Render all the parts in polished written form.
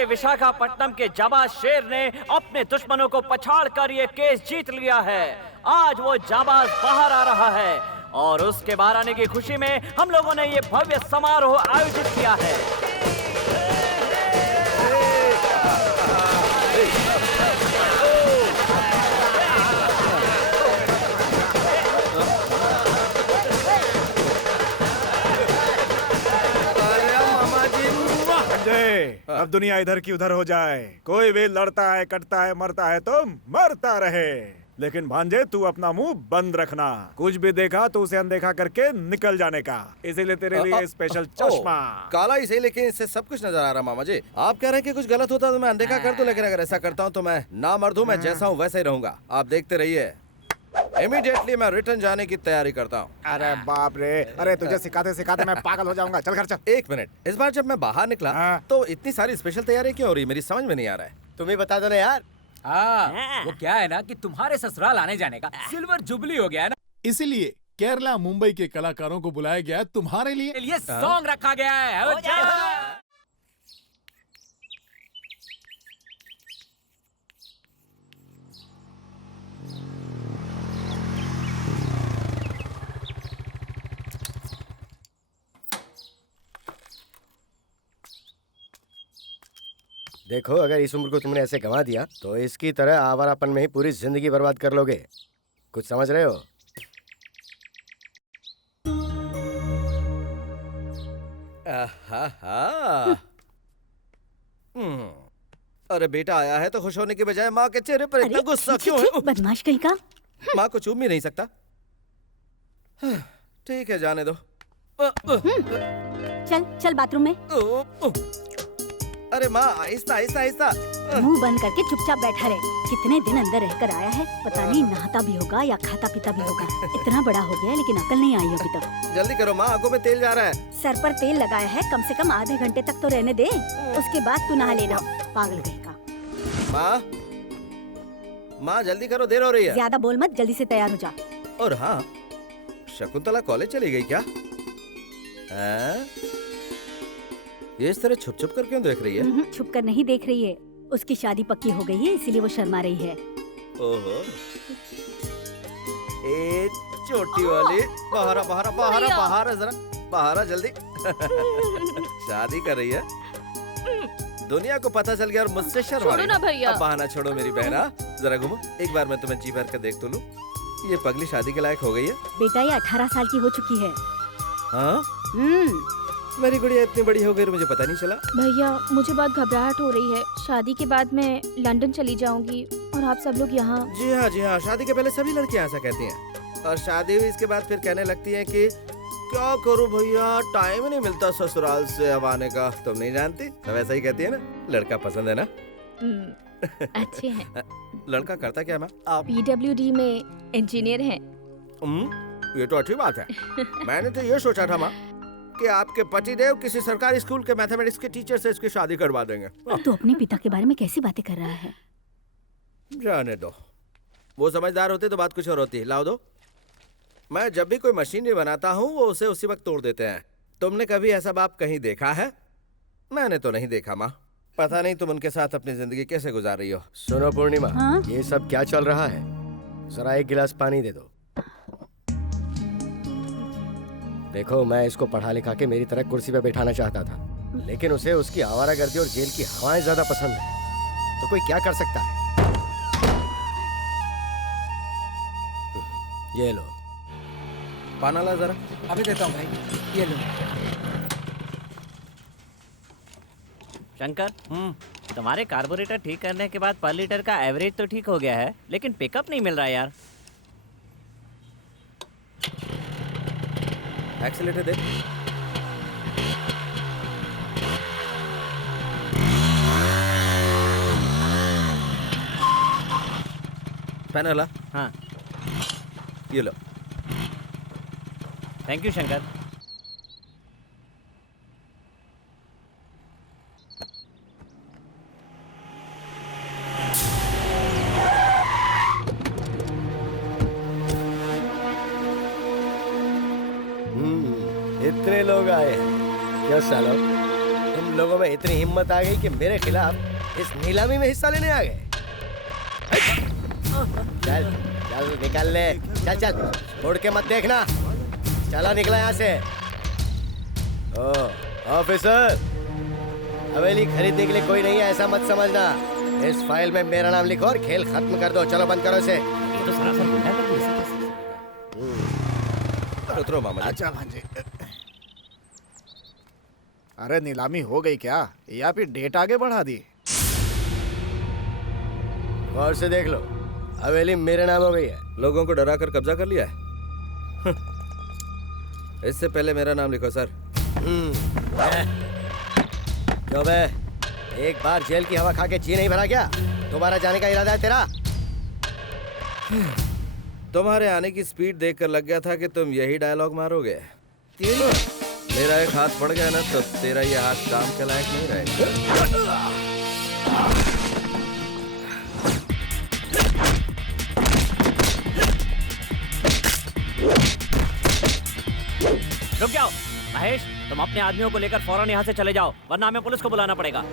हमारे विशाखापट्टनम के जाबाज शेर ने अपने दुश्मनों को पछाड़कर ये केस जीत लिया है। आज वो जाबाज बाहर आ रहा है और उसके बाहर आने की खुशी में हम लोगों ने ये भव्य समारोह आयोजित किया है। अब दुनिया इधर की उधर हो जाए, कोई भी लड़ता है, कटता है, मरता है तो मरता रहे, लेकिन भांजे तू अपना मुंह बंद रखना। कुछ भी देखा तो उसे अनदेखा करके निकल जाने का। इसीलिए तेरे लिए स्पेशल चश्मा। काला ही सही, लेकिन इससे सब कुछ नजर आ रहा मामा जी। आप कह रहे हैं कि कुछ गलत होता तो मैं अनदेखा कर दूं, लेकिन अगर ऐसा करता हूं तो मैं ना मर्द हूं, मैं जैसा हूं वैसे ही रहूंगा। आप देखते रहिए। इमीडिएटली मैं रिटर्न जाने की तैयारी करता हूँ। अरे बाप रे, अरे तुझे सिखाते सिखाते मैं पागल हो जाऊंगा। चल घर चल। एक मिनट, इस बार जब मैं बाहर निकला तो इतनी सारी स्पेशल तैयारी क्यों हो रही, मेरी समझ में नहीं आ रहा है। तुम्हें बता दो ना यार। हाँ, वो क्या है ना कि तुम्हारे ससुराल आने जाने का सिल्वर जुबली हो गया है ना, इसीलिए केरला मुंबई के कलाकारों को बुलाया गया तुम्हारे लिए सॉन्ग रखा गया है। देखो, अगर इस उम्र को तुमने ऐसे गंवा दिया तो इसकी तरह आवारापन में ही पूरी जिंदगी बर्बाद कर लोगे। कुछ समझ रहे हो? अरे बेटा आया है तो खुश होने के बजाय माँ के चेहरे पर इतना गुस्सा क्यों है? बदमाश कहीं का। माँ को चूम भी नहीं सकता। ठीक है, जाने दो। चल चल बाथरूम में। अरे माँ, आहिस्ता आहिस्ता आहिस्ता। मुंह बंद करके चुपचाप बैठा रहे। कितने दिन अंदर रहकर आया है, पता नहीं नहाता भी होगा या खाता पीता भी होगा। इतना बड़ा हो गया लेकिन अकल नहीं आई अभी तक। जल्दी करो माँ, आंखों में तेल जा रहा है। सर पर तेल लगाया है, कम से कम आधे घंटे तक तो रहने दे, उसके बाद तू नहा लेना। पागल कहीं का। माँ जल्दी करो, देर हो रही है। ज्यादा बोल मत, जल्दी से तैयार हो जा। और हाँ, शकुंतला कॉलेज चली गई क्या? ये इस तरह छुप छुप कर क्यों देख रही है? छुप कर नहीं देख रही है, उसकी शादी पक्की हो गई है इसीलिए वो शर्मा रही है। ओहो, ए छोटी वाली, बाहर बाहर बाहर बाहर, जरा बाहर जल्दी। शादी कर रही है, दुनिया को पता चल गया और मुझसे शर्मा रही है। अब बहाना छोड़ो मेरी बहना, जरा घूमो। एक बार मैं तुम्हें जी भर कर देख तो लूं। ये पगली शादी के लायक हो गई है। बेटा ये 18 साल की हो चुकी है। हाँ? मेरी गुड़िया इतनी बड़ी हो गई मुझे पता नहीं चला। भैया मुझे बहुत घबराहट हो रही है। शादी के बाद मैं लंदन चली जाऊंगी और आप सब लोग यहाँ। जी हाँ, शादी के पहले सभी लड़कियाँ ऐसा कहती हैं, और शादी हुई इसके बाद फिर कहने लगती हैं कि क्या करूं भैया, टाइम नहीं मिलता ससुराल से अब आने का। तुम नहीं जानती, सब ऐसा ही कहती है ना। लड़का पसंद है ना? अच्छे हैं। लड़का करता क्या है? आप PWD में इंजीनियर हैं। ये तो अच्छी बात है। मैंने तो ये सोचा था माँ कि आपके पतिदेव किसी सरकारी स्कूल के मैथमेटिक्स के टीचर से इसकी शादी करवा देंगे। तू अपने पिता के बारे में कैसी बातें कर रहा है? जाने दो, वो समझदार होते तो बात कुछ और होती। लाओ दो। मैं जब भी कोई मशीनरी बनाता हूँ वो उसे उसी वक्त तोड़ देते हैं। तुमने कभी ऐसा बाप कहीं देखा है? मैंने तो नहीं देखा माँ। पता नहीं तुम उनके साथ अपनी जिंदगी कैसे गुजार रही हो। सुनो पूर्णिमा, ये सब क्या चल रहा है? जरा एक गिलास पानी दे दो। देखो, मैं इसको पढ़ा लिखा के मेरी तरह कुर्सी पे बैठाना चाहता था, लेकिन उसे उसकी आवारागर्दी और जेल की हवाएं ज्यादा पसंद है। तो कोई क्या कर सकता है? ये लो, पाना ला जरा। अभी देता हूँ भाई, ये लो। शंकर, तुम्हारे कार्बोरेटर ठीक करने के बाद पर लीटर का एवरेज तो ठीक हो गया है, लेकिन पिकअप नहीं मिल रहा यार। एक्सीलेटर दे। पैनल। हाँ, ये लो। Thank you Shankar. इतने लोग आए क्या सालो? तुम तुम लोगों में इतनी हिम्मत आ गई कि मेरे खिलाफ इस नीलामी में हिस्सा लेने आ गए। चल चल निकल ले, चल चल, मुड़ के मत देखना, चला निकला यहाँ से। ओ ऑफिसर, हवेली खरीदने के लिए कोई नहीं है ऐसा मत समझना। इस फाइल में मेरा नाम लिखो और खेल खत्म कर दो। चलो बंद करो इसे। ये तो सरासर गुंडा कर दिया। उतरो मामा जी। अच्छा भांजे। अरे नीलामी हो गई क्या या फिर डेट आगे बढ़ा दी? गौर से देख लो, हवेली मेरे नाम हो गई है। लोगों को डरा कर कब्जा कर लिया है। इससे पहले मेरा नाम लिखो सर। क्यों बे, एक बार जेल की हवा खा के जी नहीं भरा क्या? दोबारा जाने का इरादा है तेरा? तुम्हारे आने की स्पीड देखकर लग गया था कि तुम यही डायलॉग मारोगे। मेरा एक हाथ पड़ गया ना तो तेरा ये हाथ काम के लायक नहीं रहेगा। रुक जाओ महेश, तुम अपने आदमियों को लेकर फौरन यहाँ से चले जाओ, वरना हमें पुलिस को बुलाना पड़ेगा।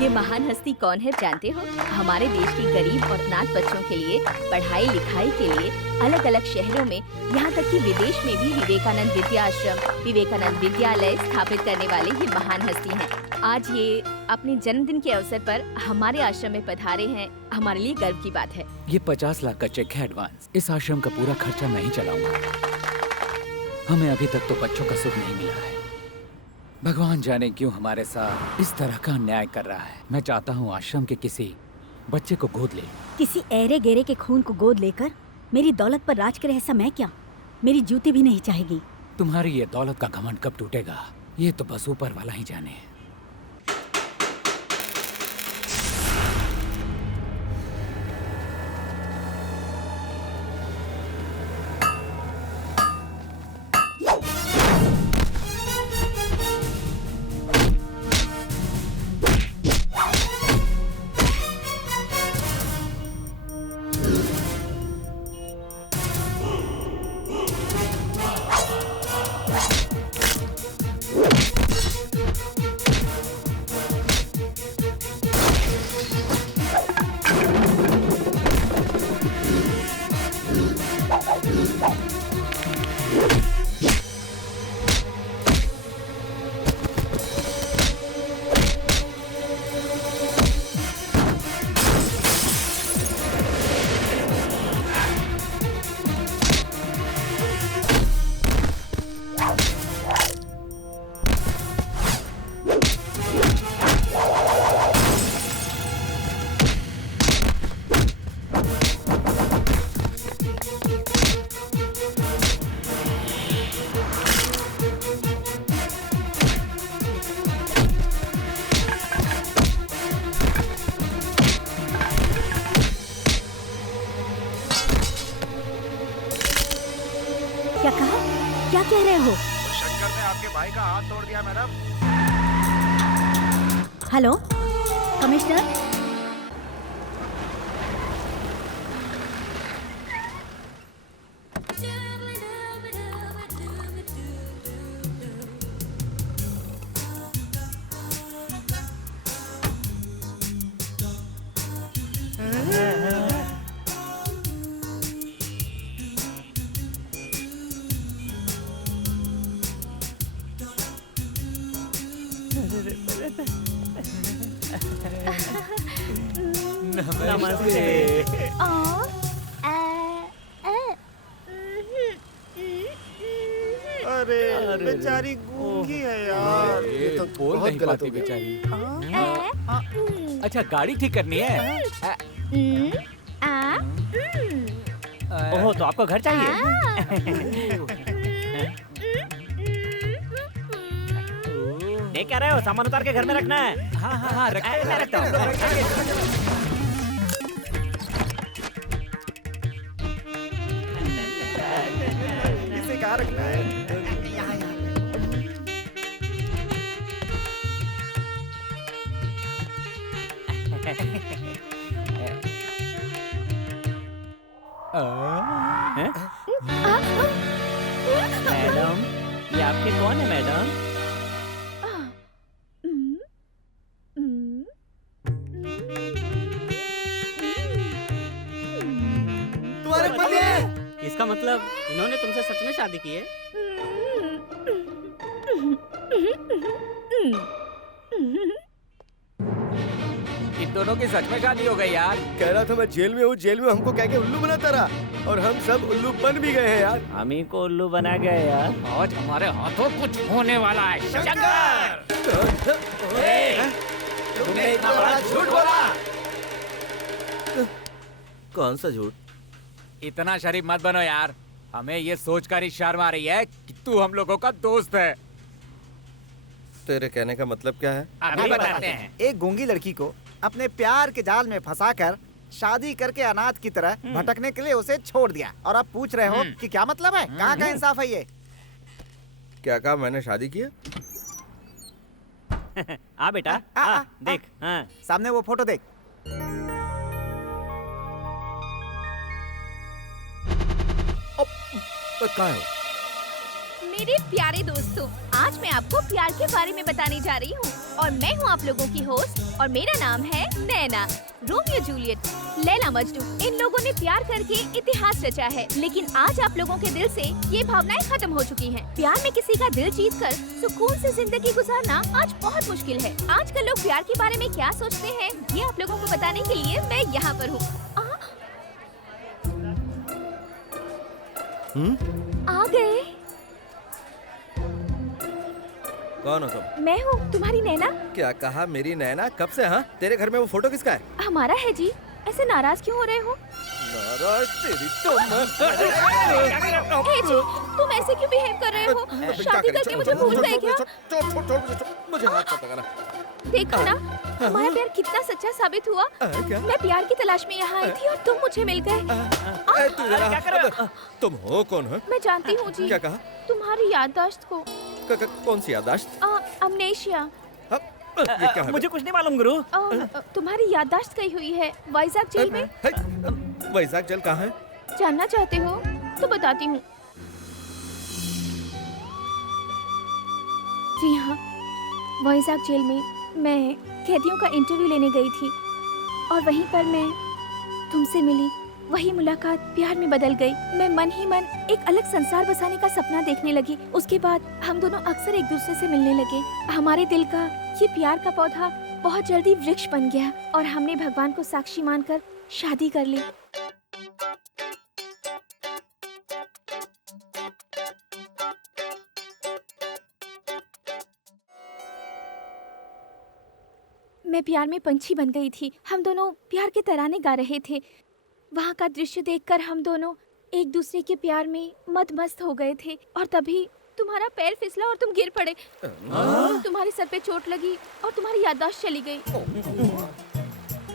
ये महान हस्ती कौन है जानते हो? हमारे देश के गरीब और अनाथ बच्चों के लिए पढ़ाई लिखाई के लिए अलग अलग शहरों में, यहाँ तक कि विदेश में भी विवेकानंद विद्या आश्रम, विवेकानंद विद्यालय स्थापित करने वाले ये महान हस्ती हैं। आज ये अपने जन्मदिन के अवसर पर हमारे आश्रम में पधारे हैं, हमारे लिए गर्व की बात है। ये 50 लाख का चेक है एडवांस। इस आश्रम का पूरा खर्चा मैं ही चलाऊंगा। हमें अभी तक तो बच्चों का सुख नहीं मिला है। भगवान जाने क्यों हमारे साथ इस तरह का अन्याय कर रहा है। मैं चाहता हूँ आश्रम के किसी बच्चे को गोद ले। किसी ऐरे गेरे के खून को गोद लेकर मेरी दौलत पर राज करे ऐसा मैं क्या? मेरी जूती भी नहीं चाहेगी। तुम्हारी ये दौलत का घमंड कब टूटेगा ये तो बस ऊपर वाला ही जाने। क्या कहा? क्या कह रहे हो? शंकर ने आपके भाई का हाथ तोड़ दिया मैडम। हेलो कमिश्नर, नमस्ते। अरे बेचारी गूंगी है यार। ये तो बोल बहुत नहीं गलत पाती हो गया। बेचारी। अच्छा गाड़ी ठीक करनी है। ओहो, तो आपको घर चाहिए? नहीं कह रहे हो सामान उतार के घर में रखना है? हाँ हाँ हाँ मैं रखता हूँ। इसे कहाँ रखना है? हैं? ये कौन है मैडम? तुम्हारे पति है? इसका मतलब इन्होंने तुमसे सच में शादी की है? इन दोनों की सच में शादी हो गई यार। कह रहा था मैं जेल में हूँ, जेल में हमको कह के उल्लू बनाता रहा और हम सब उल्लू बन भी गए हैं यार। हम ही को उल्लू बना गए यार। आज हमारे हाथों कुछ होने वाला है। शंकर! तुमने इतना बड़ा झूठ बोला। कौन सा झूठ? इतना शरीफ मत बनो यार। हमें ये सोचकर ही शर्म आ रही है कि तू हम लोगों का दोस्त है। तेरे कहने का मतलब क्या है? अभी बताते हैं। एक गूंगी लड़की को अपने प्यार के जाल में फंसाकर शादी करके अनाथ की तरह भटकने के लिए उसे छोड़ दिया और अब पूछ रहे हो कि क्या मतलब है? कहाँ का इंसाफ है ये? क्या कहा मैंने शादी की है? आ बेटा आ, देख। हाँ। सामने वो फोटो देख। कहाँ है? मेरे प्यारे दोस्तों, आज मैं आपको प्यार के बारे में बताने जा रही हूँ और मैं हूँ आप लोगों की होस्ट और मेरा नाम है नैना। रोमियो जूलियट, लैला मजनू, इन लोगों ने प्यार करके इतिहास रचा है, लेकिन आज आप लोगों के दिल से ये भावनाएं खत्म हो चुकी हैं। प्यार में किसी का दिल जीतकर सुकून से जिंदगी गुजारना आज बहुत मुश्किल है। आजकल लोग प्यार के बारे में क्या सोचते हैं, ये आप लोगों को बताने के लिए मैं यहाँ पर हूँ। आ गए। कौन हो तुम? मैं हूँ तुम्हारी नैना। क्या कहा मेरी नैना? कब से? हाँ, तेरे घर में वो फोटो किसका है? हमारा है जी। ऐसे नाराज क्यों हो रहे हो? नाराज तेरी तो ए जी, तुम ऐसे क्यों बिहेव कर रहे हो? शादी करके मुझे भूल गए क्या? मुझे हाथ मत लगाना। देखा ना, हमारा प्यार कितना सच्चा साबित हुआ। क्या? मैं प्यार की तलाश में यहाँ आई थी और तुम मुझे मिल गए। क्या कर रहे हो? तुम हो कौन है? मैं जानती हूँ जी। क्या कहा? तुम्हारी याददाश्त को। कौन सी याददाश्त? अमनेशिया। ये क्या है? मुझे कुछ नहीं मालूम गुरु। तुम्हारी याददाश्त गई हुई है वाइजाग जेल में। वैजाग जेल कहाँ है? जानना चाहते हो तो बताती हूँ। जी हाँ, वाइजाग जेल में मैं कैदियों का इंटरव्यू लेने गई थी और वहीं पर मैं तुमसे मिली। वही मुलाकात प्यार में बदल गई। मैं मन ही मन एक अलग संसार बसाने का सपना देखने लगी। उसके बाद हम दोनों अक्सर एक दूसरे से मिलने लगे। हमारे दिल का ये प्यार का पौधा बहुत जल्दी वृक्ष बन गया और हमने भगवान को साक्षी मानकर शादी कर ली। मैं प्यार में पंछी बन गई थी। हम दोनों प्यार के तराने गा रहे थे। वहाँ का दृश्य देखकर हम दोनों एक दूसरे के प्यार में मस्त हो गए थे और तभी तुम्हारा पैर फिसला और तुम गिर पड़े। तुम्हारे सर पे चोट लगी और तुम्हारी याददाश्त चली गई।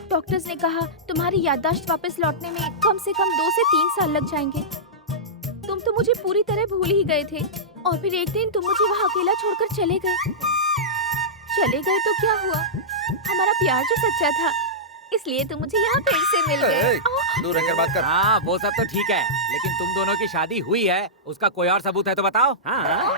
डॉक्टर्स ने कहा तुम्हारी याददाश्त वापस लौटने में कम से कम 2 से 3 साल लग जाएंगे। तुम तो मुझे पूरी तरह भूल ही गए थे और फिर एक दिन तुम मुझे वहाँ अकेला छोड़कर चले गए। चले गए तो क्या हुआ? हमारा प्यार जो सच्चा था, इसलिए तुम मुझे यहाँ फिर से मिल गए। दूर रहकर बात कर। हाँ, वो सब तो ठीक है, लेकिन तुम दोनों की शादी हुई है, उसका कोई और सबूत है तो बताओ। हाँ।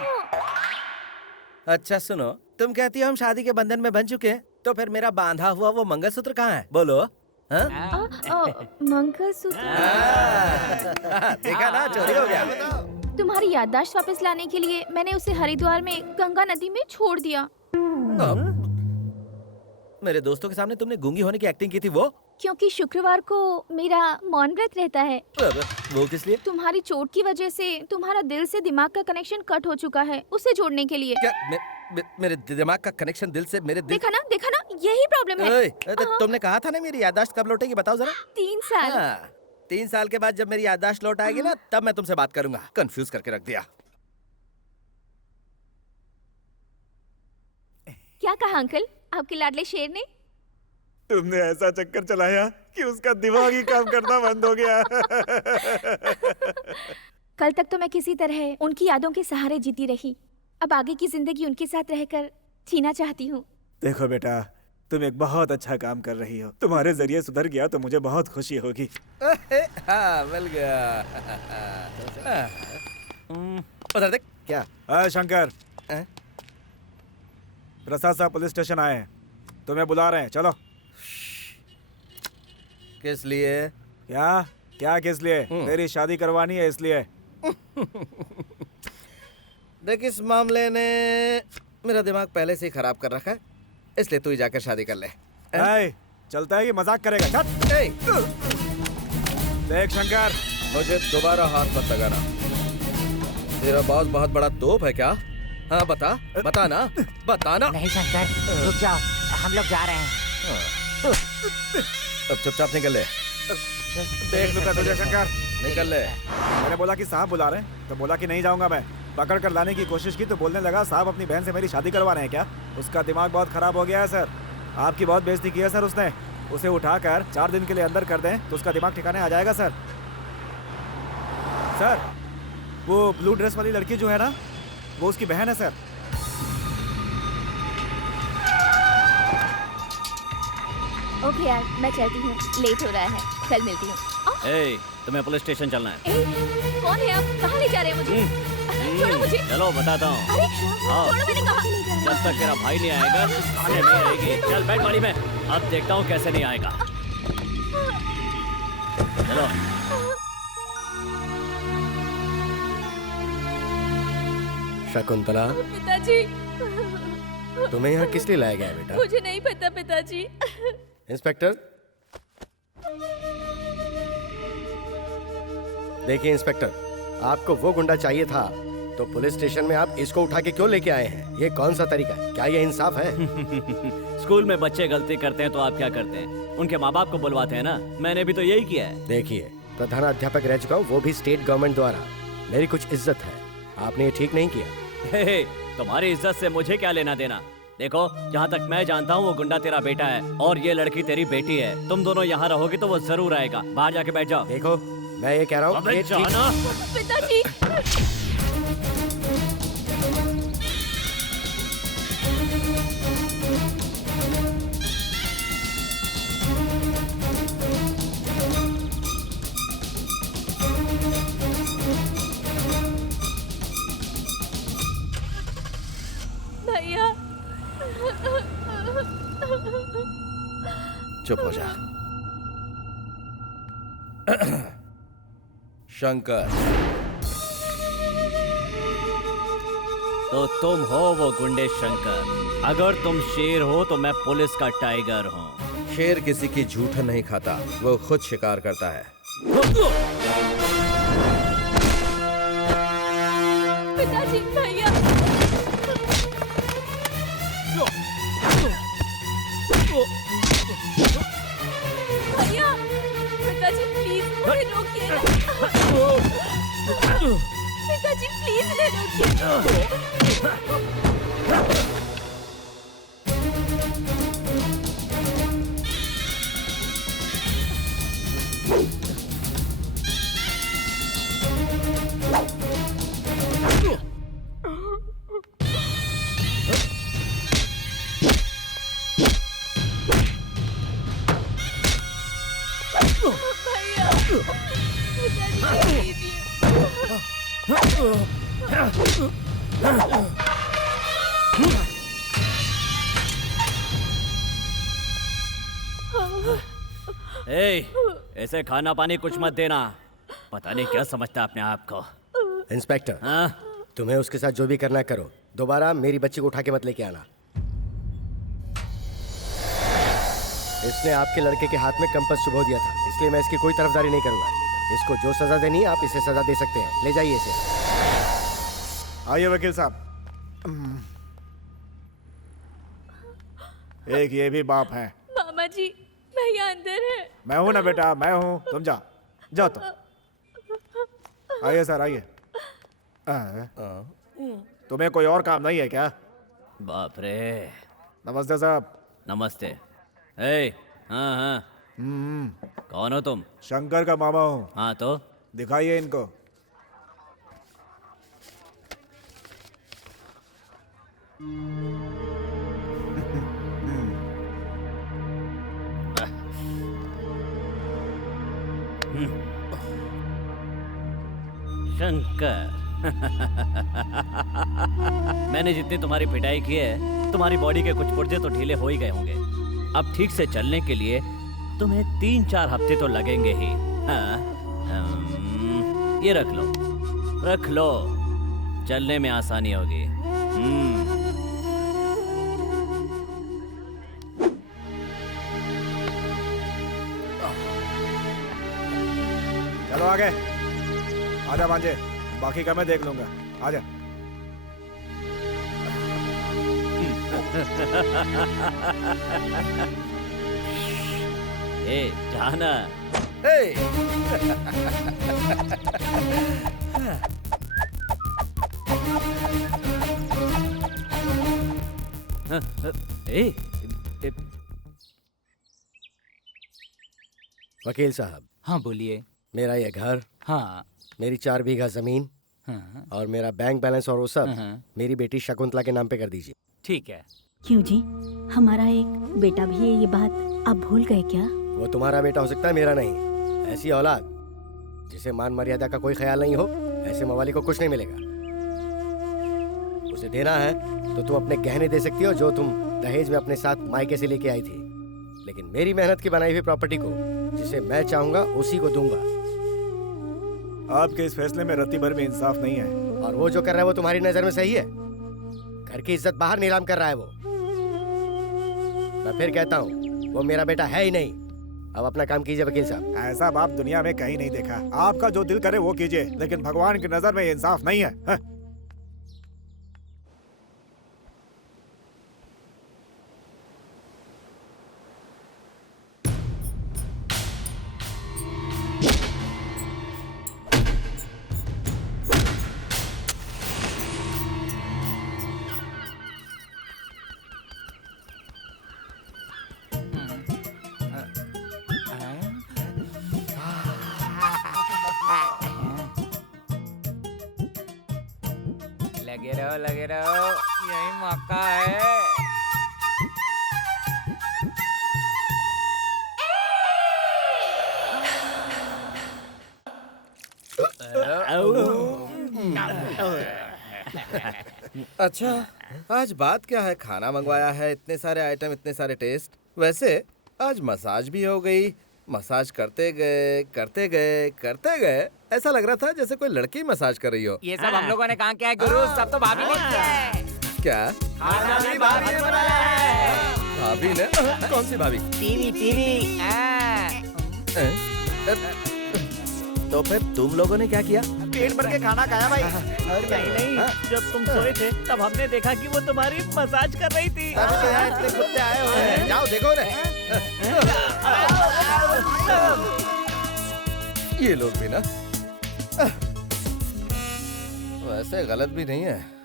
अच्छा सुनो, तुम कहती हो हम शादी के बंधन में बन चुके हैं, तो फिर मेरा बांधा हुआ वो मंगलसूत्र कहाँ है? बोलो। मंगलसूत्र देखा ना, चोरी हो गया। तुम्हारी याददाश्त वापस लाने के लिए मैंने उसे हरिद्वार में गंगा नदी में छोड़ दिया। मेरे दोस्तों के सामने तुमने गूंगी होने की एक्टिंग की थी वो? क्योंकि शुक्रवार को मेरा मौन व्रत रहता है। वो किस लिए? तुम्हारी चोट की वजह से तुम्हारा दिल से दिमाग का कनेक्शन कट हो चुका है, उसे जोड़ने के लिए। क्या मेरे दिमाग का कनेक्शन दिल से मेरे दिल... देखा ना यही प्रॉब्लम है। तुमने कहा था ना मेरी याददाश्त कब लौटेगी, बताओ जरा। 3 साल। 3 साल के बाद जब मेरी याददाश्त लौट आएगी ना, तब मैं तुमसे बात करूंगा। कंफ्यूज करके रख दिया। क्या कहा अंकल आपके लाडले शेर ने? तुमने ऐसा चक्कर चलाया कि उसका दिमाग ही काम करना बंद हो गया। कल तक तो मैं किसी तरह उनकी यादों के सहारे जीती रही। अब आगे की जिंदगी उनके साथ रहकर जीना चाहती हूँ। देखो बेटा, तुम एक बहुत अच्छा काम कर रही हो। तुम्हारे जरिए सुधर गया तो मुझे बहुत खुशी होगी। हाँ, मिल गया। उधर देख, क्या? शंकर, हैं? प्रसाद साहब पुलिस स्टेशन आए हैं, तुम्हें बुला रहे हैं, चलो। किस लिए? क्या क्या किस लिए? तेरी शादी करवानी है इसलिए। देख, इस मामले ने मेरा दिमाग पहले से ही खराब कर रखा है, इसलिए तू ही जाकर शादी कर ले। ए, चलता है कि मजाक करेगा? छट! ए, देख शंकर, मुझे दोबारा हाथ मत लगाना। तेरा बॉस बहुत बड़ा तोप है क्या? हाँ बता, बता ना, बता ना। नहीं शंकर, रुक जाओ, हम लोग जा रहे हैं। अब चुपचाप निकल ले। देख लूंगा तुझे शंकर। निकल ले। मैंने बोला कि साहब बुला रहे हैं, तो बोला कि नहीं जाऊंगा मैं। पकड़ कर लाने की कोशिश की तो बोलने लगा साहब अपनी बहन से मेरी शादी करवा रहे हैं क्या? उसका दिमाग बहुत खराब हो गया है सर। आपकी बहुत बेइज्जती की है सर उसने। उसे उठाकर 4 दिन के लिए अंदर कर दें तो उसका दिमाग ठिकाने आ जाएगा सर। सर, वो ब्लू ड्रेस वाली लड़की जो है ना, वो उसकी बहन है सर। ओके यार, मैं चलती हूँ, लेट हो रहा है, कल मिलती हूँ। ए, तुम्हें पुलिस स्टेशन चलना है। कौन है आप? कहाँ ले जा रहे हैं मुझे? छोड़ो मुझे। चलो बताता हूँ। अरे आओ। छोड़ो, मैंने कहा। जब तक तेरा भाई नहीं आएगा थाने नहीं आएगी। चल बैठ गाड़ी में, अब देखता हूँ कैसे नहीं आएगा। चलो। शकुंतला, पिताजी, तुम्हें यहाँ किस लिए लाया गया है बेटा? मुझे नहीं पता पिताजी। इंस्पेक्टर, देखिए इंस्पेक्टर, आपको वो गुंडा चाहिए था तो पुलिस स्टेशन में आप इसको उठा के क्यों लेके आए हैं? ये कौन सा तरीका है? क्या ये इंसाफ है? स्कूल में बच्चे गलती करते हैं तो आप क्या करते हैं? उनके माँ बाप को बुलवाते हैं ना। मैंने भी तो यही किया है। देखिए, प्रधानाध्यापक रह चुका हूँ, वो भी स्टेट गवर्नमेंट द्वारा। मेरी कुछ इज्जत है, आपने ये ठीक नहीं किया। हे, तुम्हारी इज्जत से मुझे क्या लेना देना? देखो, जहाँ तक मैं जानता हूँ वो गुंडा तेरा बेटा है और ये लड़की तेरी बेटी है। तुम दोनों यहाँ रहोगे तो वो जरूर आएगा। बाहर जाके बैठ जाओ। देखो, मैं ये कह रहा हूँ, ये ठीक- जाना। पिताजी, भैया, चुप हो जा। शंकर, तो तुम हो वो गुंडे शंकर। अगर तुम शेर हो तो मैं पुलिस का टाइगर हूँ। शेर किसी की झूठन नहीं खाता, वो खुद शिकार करता है। पिताजी, भैया, भैया, पिताजी प्लीज मुझे रोकिए ना। पिताजी प्लीज ले रोकिए। भैया, पिताजी ए, ऐसे खाना पानी कुछ मत देना। पता नहीं क्या समझता है अपने आप को। इंस्पेक्टर, हाँ? तुम्हें उसके साथ जो भी करना करो, दोबारा मेरी बच्ची को उठा के मत लेके आना। इसने आपके लड़के के हाथ में कंपास चुभो दिया था, इसलिए मैं इसकी कोई तरफदारी नहीं करूंगा। इसको जो सजा देनी है आप इसे सजा दे सकते हैं। ले जाइए इसे। आइए वकील साहब। एक ये भी बाप है। मामा जी, भैया अंदर है। मैं हूं ना बेटा, मैं हूं। तुम जा, जाओ तुम। आइए सर, आइए। तुम्हें कोई और काम नहीं है क्या? बाप रे। नमस्ते साहब। नमस्ते। ए, हाँ हाँ, कौन हो तुम? शंकर का मामा हूँ। हाँ तो दिखाइए इनको। शंकर, मैंने जितनी तुम्हारी पिटाई की है, तुम्हारी बॉडी के कुछ पुर्जे तो ढीले हो ही गए होंगे। अब ठीक से चलने के लिए तुम्हें 3-4 हफ्ते तो लगेंगे ही। हाँ, ये रख लो, रख लो, चलने में आसानी होगी। चलो आगे, आजा भांजे, बाकी का मैं देख लूंगा। आजा। ए, जाना। ए, वकील साहब। हाँ बोलिए। मेरा ये घर, हाँ, मेरी 4 बीघा जमीन, हाँ, और मेरा बैंक बैलेंस और वो सब हाँ। मेरी बेटी शकुंतला के नाम पे कर दीजिए। ठीक है। क्यों जी, हमारा एक बेटा भी है, ये बात आप भूल गए क्या? वो तुम्हारा बेटा हो सकता है, मेरा नहीं। ऐसी औलाद जिसे मान मर्यादा का कोई ख्याल नहीं हो, ऐसे मवाली को कुछ नहीं मिलेगा। उसे देना है तो तुम अपने गहने दे सकती हो जो तुम दहेज में अपने साथ मायके से लेके आई थी, लेकिन मेरी मेहनत की बनाई हुई प्रॉपर्टी को जिसे मैं चाहूंगा उसी को दूंगा। आपके इस फैसले में रत्ती भर भी इंसाफ नहीं है। और वो जो कर रहा है वो तुम्हारी नजर में सही है? घर की इज्जत बाहर नीलाम कर रहा है वो। मैं फिर कहता हूँ, वो मेरा बेटा है ही नहीं। अब अपना काम कीजिए वकील साहब। ऐसा बाप दुनिया में कहीं नहीं देखा। आपका जो दिल करे वो कीजिए, लेकिन भगवान की नजर में ये इंसाफ नहीं है। हाँ? लगे रहो, यही मौका है। अच्छा, आज बात क्या है? खाना मंगवाया है, इतने सारे आइटम, इतने सारे टेस्ट। वैसे आज मसाज भी हो गई। मसाज करते गए करते गए करते गए, ऐसा लग रहा था जैसे कोई लड़की मसाज कर रही हो। ये सब हम लोगों ने कहा क्या है गुरु, सब तो भाभी ने किया है। क्या? खाना भी भाभी ने बनाया है। भाभी ने? कौन सी भाभी? टीवी। तो फिर तुम लोगों ने क्या किया? पेट भर के खाना खाया भाई। नहीं, जब तुम सोए थे तब हमने देखा कि वो तुम्हारी मसाज कर रही थी। तभी तो यहाँ इतने कुत्ते आए हुए हैं। जाओ देखो ना। ये लोग भी ना, वैसे गलत भी नहीं है।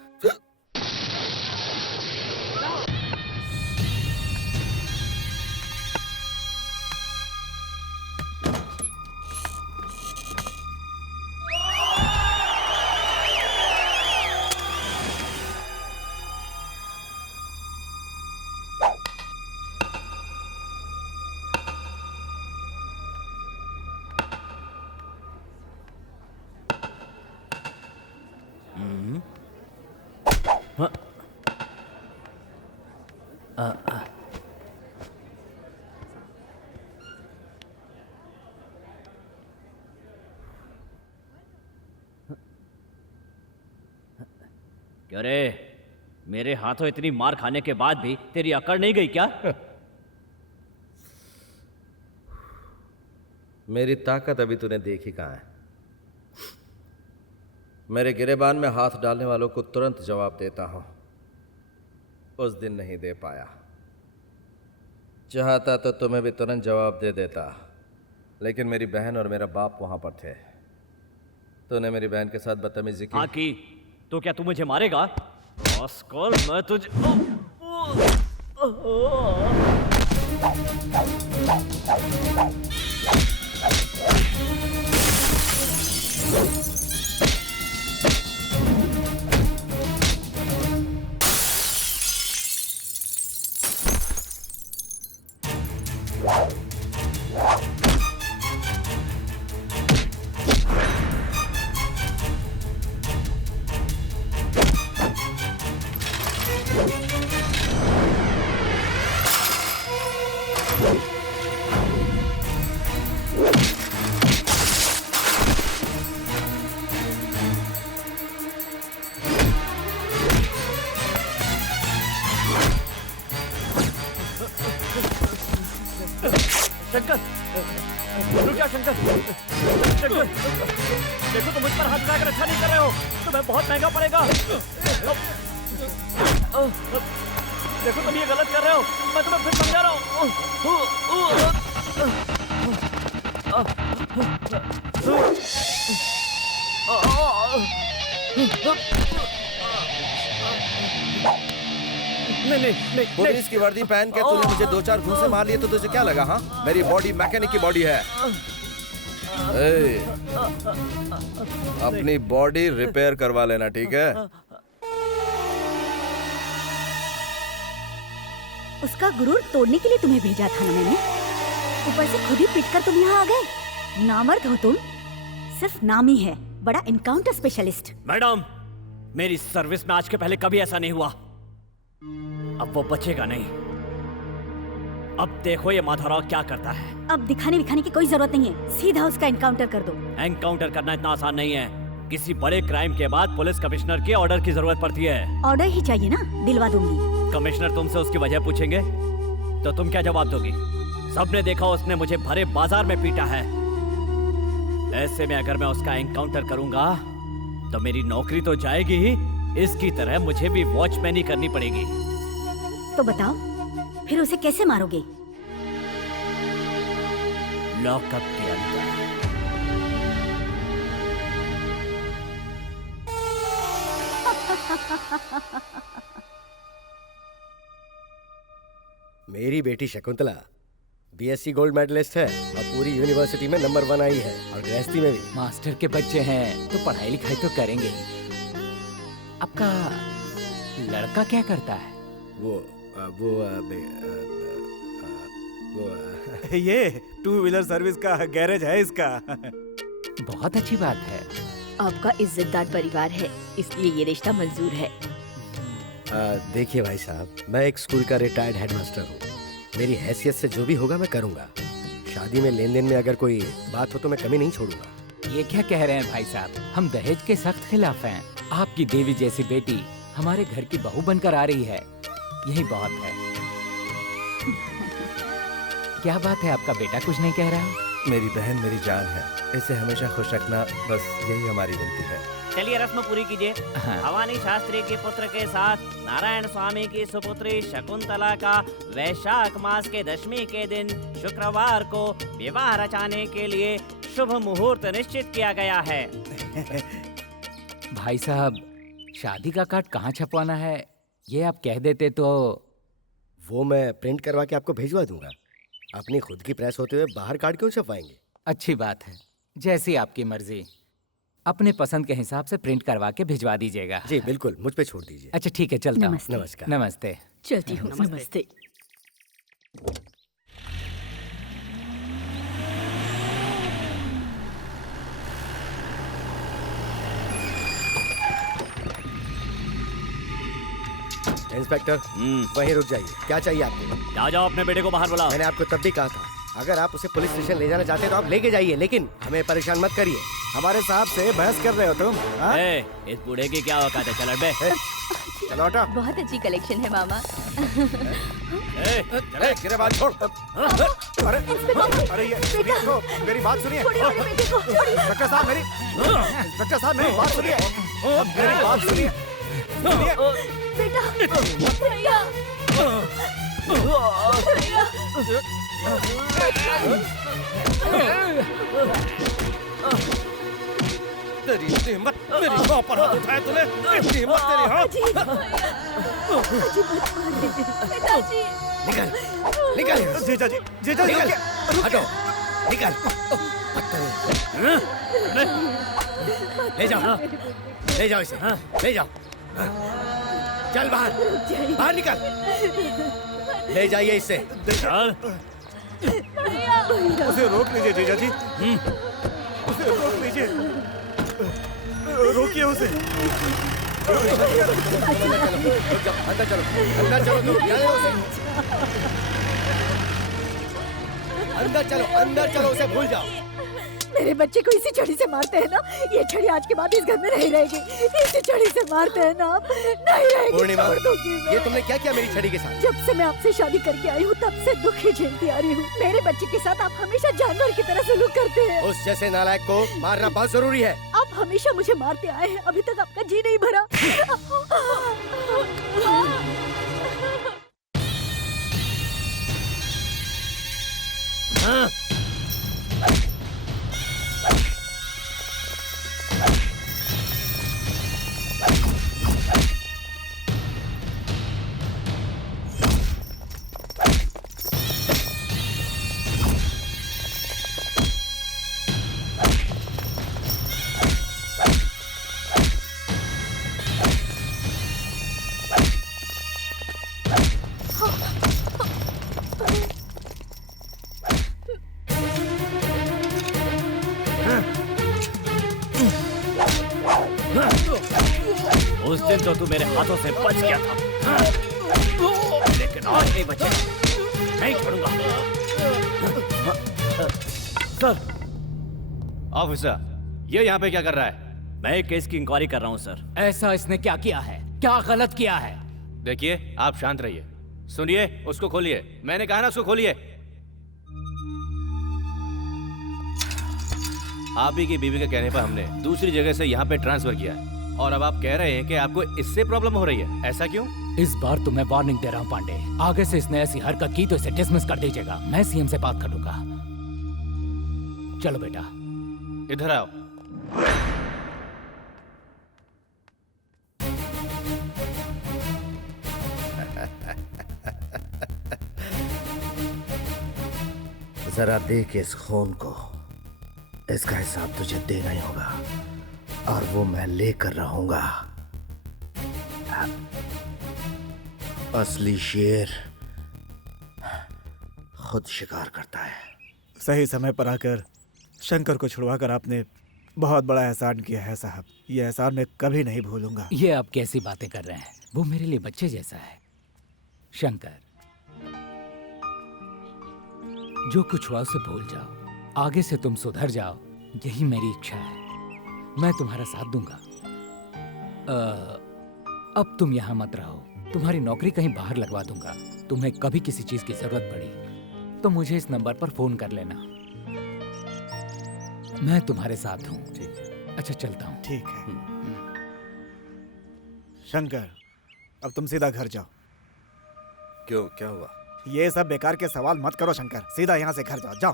क्यों रे, मेरे हाथों इतनी मार खाने के बाद भी तेरी अकड़ नहीं गई क्या? मेरी ताकत अभी तूने देखी कहाँ है। मेरे गिरेबान में हाथ डालने वालों को तुरंत जवाब देता हूं। उस दिन नहीं दे पाया। चाहता तो तुम्हें भी तुरंत जवाब दे देता, लेकिन मेरी बहन और मेरा बाप वहां पर थे। तूने मेरी बहन के साथ बदतमीजी की। हाँ की। तो क्या तू मुझे मारेगा? रास्कल, मैं तुझे शंकर, रुक जा शंकर। शंकर, देखो तुम मुझ पर हाथ उठाकर अच्छा नहीं कर रहे हो, तुम्हें बहुत महंगा पड़ेगा। देखो तुम ये गलत कर रहे हो, मैं तुम्हें फिर समझा रहा हूँ। नहीं, पुलिस की वर्दी पहन के तूने मुझे 2-4 घूंसे मार लिए तो तुझे क्या लगा? हाँ, मेरी बॉडी मैकेनिक की बॉडी है। अपनी बॉडी रिपेयर करवा लेना, ठीक है? उसका गुरूर तोड़ने के लिए तुम्हें भेजा था ना मैंने, ऊपर से खुद ही पिटकर तुम यहाँ आ गए। नामर्द हो तुम, सिर्फ नाम ही है बड़ा एनकाउंटर स्पेशलिस्ट। मैडम, मेरी सर्विस में आज के पहले कभी ऐसा नहीं हुआ। अब वो बचेगा नहीं। अब देखो ये माधवराव क्या करता है। अब दिखाने विखाने की कोई जरूरत नहीं है, सीधा उसका एनकाउंटर कर दो। एनकाउंटर करना इतना आसान नहीं है। किसी बड़े क्राइम के बाद पुलिस कमिश्नर के ऑर्डर की जरूरत पड़ती है। ऑर्डर ही चाहिए ना, दिलवा दूंगी। कमिश्नर तुमसे उसकी वजह पूछेंगे तो तुम क्या जवाब दोगी? सबने देखा उसने मुझे भरे बाजार में पीटा है। ऐसे में अगर मैं उसका एनकाउंटर करूंगा तो मेरी नौकरी तो जाएगी ही, इसकी तरह मुझे भी वॉचमैनी करनी पड़ेगी। तो बताओ फिर उसे कैसे मारोगे? लॉकअप के अंदर। मेरी बेटी शकुंतला बीएससी गोल्ड मेडलिस्ट है और पूरी यूनिवर्सिटी में नंबर 1 आई है, और गृहस्थी में भी। मास्टर के बच्चे हैं तो पढ़ाई लिखाई तो करेंगे ही। आपका लड़का क्या करता है? ये 2 व्हीलर सर्विस का गैरेज है इसका। बहुत अच्छी बात है। आपका इज्जतदार परिवार है, इसलिए ये रिश्ता मंजूर है। देखिए भाई साहब, मैं एक स्कूल का रिटायर्ड हेडमास्टर हूँ। मेरी हैसियत से जो भी होगा मैं करूँगा। शादी में लेन देन में अगर कोई बात हो तो मैं कमी नहीं छोड़ूंगा। ये क्या कह रहे हैं भाई साहब? हम दहेज के सख्त खिलाफ हैं। आपकी देवी जैसी बेटी हमारे घर की बहू बनकर आ रही है, यही बहुत है। क्या बात है, आपका बेटा कुछ नहीं कह रहा? मेरी बहन मेरी जान है, इसे हमेशा खुश रखना, बस यही हमारी विनती है। चलिए रस्म पूरी कीजिए। भवानी शास्त्री के पुत्र के साथ नारायण स्वामी की सुपुत्री शकुंतला का वैशाख मास के 10वीं के दिन शुक्रवार को विवाह रचाने के लिए शुभ मुहूर्त निश्चित किया गया है। भाई साहब, शादी का कार्ड कहाँ छपवाना है ये आप कह देते तो। वो मैं प्रिंट करवा के आपको भिजवा दूंगा। अपनी खुद की प्रेस होते हुए बाहर कार्ड क्यों छपवाएंगे? अच्छी बात है, जैसी आपकी मर्जी। अपने पसंद के हिसाब से प्रिंट करवा के भिजवा दीजिएगा। जी बिल्कुल, मुझ पे छोड़ दीजिए। अच्छा ठीक है, चलता हूँ। नमस्कार। नमस्ते। चलती हूँ। नमस्ते। इंस्पेक्टर, वहीं रुक जाइए। क्या चाहिए आपको? जा जाओ, अपने बेटे को बाहर बुलाओ। मैंने आपको तब भी कहा था, अगर आप उसे पुलिस स्टेशन ले जाना चाहते हैं तो आप लेके जाइए, लेकिन हमें परेशान मत करिए। हमारे साहब से बहस कर रहे हो तुम? इस बूढ़े की क्या औकात है? चल बे। चलो हटो। बहुत अच्छी कलेक्शन है मामा। बात छोड़। अरे ये देखो, मेरी बात सुनिए। इंस्पेक्टर साहब मेरी बात सुनिए। मेरी बात सुनिए। बेटा, तेरी हिम्मत, मेरी माँ पर हाथ उठाया तूने? इतनी हिम्मत तेरी? हाँ, निकल निकल। जीजा जी निकल, हटो, निकल। ले जाओ इसे, ले जाओ। चल बाहर, बाहर निकल। ले जाइए इसे। उसे रोक लीजिए जीजा जी। उसे रोक लीजिए, रोकिए उसे। अंदर चलो, अंदर चलो, तुम जाने दो उसे। अंदर चलो, उसे भूल जाओ। मेरे बच्चे को इसी छड़ी से मारते हैं ना? ये छड़ी आज के बाद इस घर में नहीं रहेगी। इसी छड़ी से मारते हैं ना आप? नहीं रहेगी। पूर्णिमा, छोड़ दूंगी मैं। ये तुमने क्या किया मेरी छड़ी के साथ? जब से मैं आपसे शादी करके आई हूँ तब से दुख ही झेलती आ रही हूँ। मेरे बच्चे के साथ आप हमेशा जानवर की तरह सलूक करते हैं। उस जैसे नालायक को मारना बहुत जरूरी है। आप हमेशा मुझे मारते आए हैं, अभी तक आपका जी नहीं भरा। उस दिन तो तू मेरे हाथों से बच गया था, लेकिन आज नहीं बचे, नहीं छोड़ूंगा। सर। ऑफिसर, ये यहाँ पे क्या कर रहा है? मैं एक केस की इंक्वायरी कर रहा हूँ सर। ऐसा इसने क्या किया है? क्या गलत किया है? देखिए, आप शांत रहिए। सुनिए, उसको खोलिए। मैंने कहा ना उसको खोलिए। आप ही की बीवी के कहने पर हमने दूसरी जगह से यहाँ पे ट्रांसफर किया है, और अब आप कह रहे हैं कि आपको इससे प्रॉब्लम हो रही है। ऐसा क्यों? इस बार तो मैं वार्निंग दे रहा हूँ पांडे, आगे से इसने ऐसी हरकत की तो इसे डिसमिस कर दीजिएगा। मैं सीएम से बात कर लूंगा। चलो बेटा, इधर आओ। जरा देख इस खून को, इसका हिसाब तुझे देना ही होगा, और वो मैं लेकर रहूंगा। असली शेर खुद शिकार करता है। सही समय पर आकर शंकर को छुड़वाकर आपने बहुत बड़ा एहसान किया है साहब। ये एहसान मैं कभी नहीं भूलूंगा। ये आप कैसी बातें कर रहे हैं? वो मेरे लिए बच्चे जैसा है। शंकर, जो कुछ हुआ उसे भूल जाओ, आगे से तुम सुधर जाओ, यही मेरी इच्छा है। मैं तुम्हारा साथ दूंगा। अब तुम यहाँ मत रहो, तुम्हारी नौकरी कहीं बाहर लगवा दूंगा। तुम्हें कभी किसी चीज की जरूरत पड़ी तो मुझे इस नंबर पर फोन कर लेना। मैं तुम्हारे साथ हूँ। ठीक है। अच्छा चलता हूँ। ठीक है। शंकर, अब तुम सीधा घर जाओ। क्यों, क्या हुआ? ये सब बेकार के सवाल मत करो शंकर, सीधा यहाँ से घर जाओ। जाओ।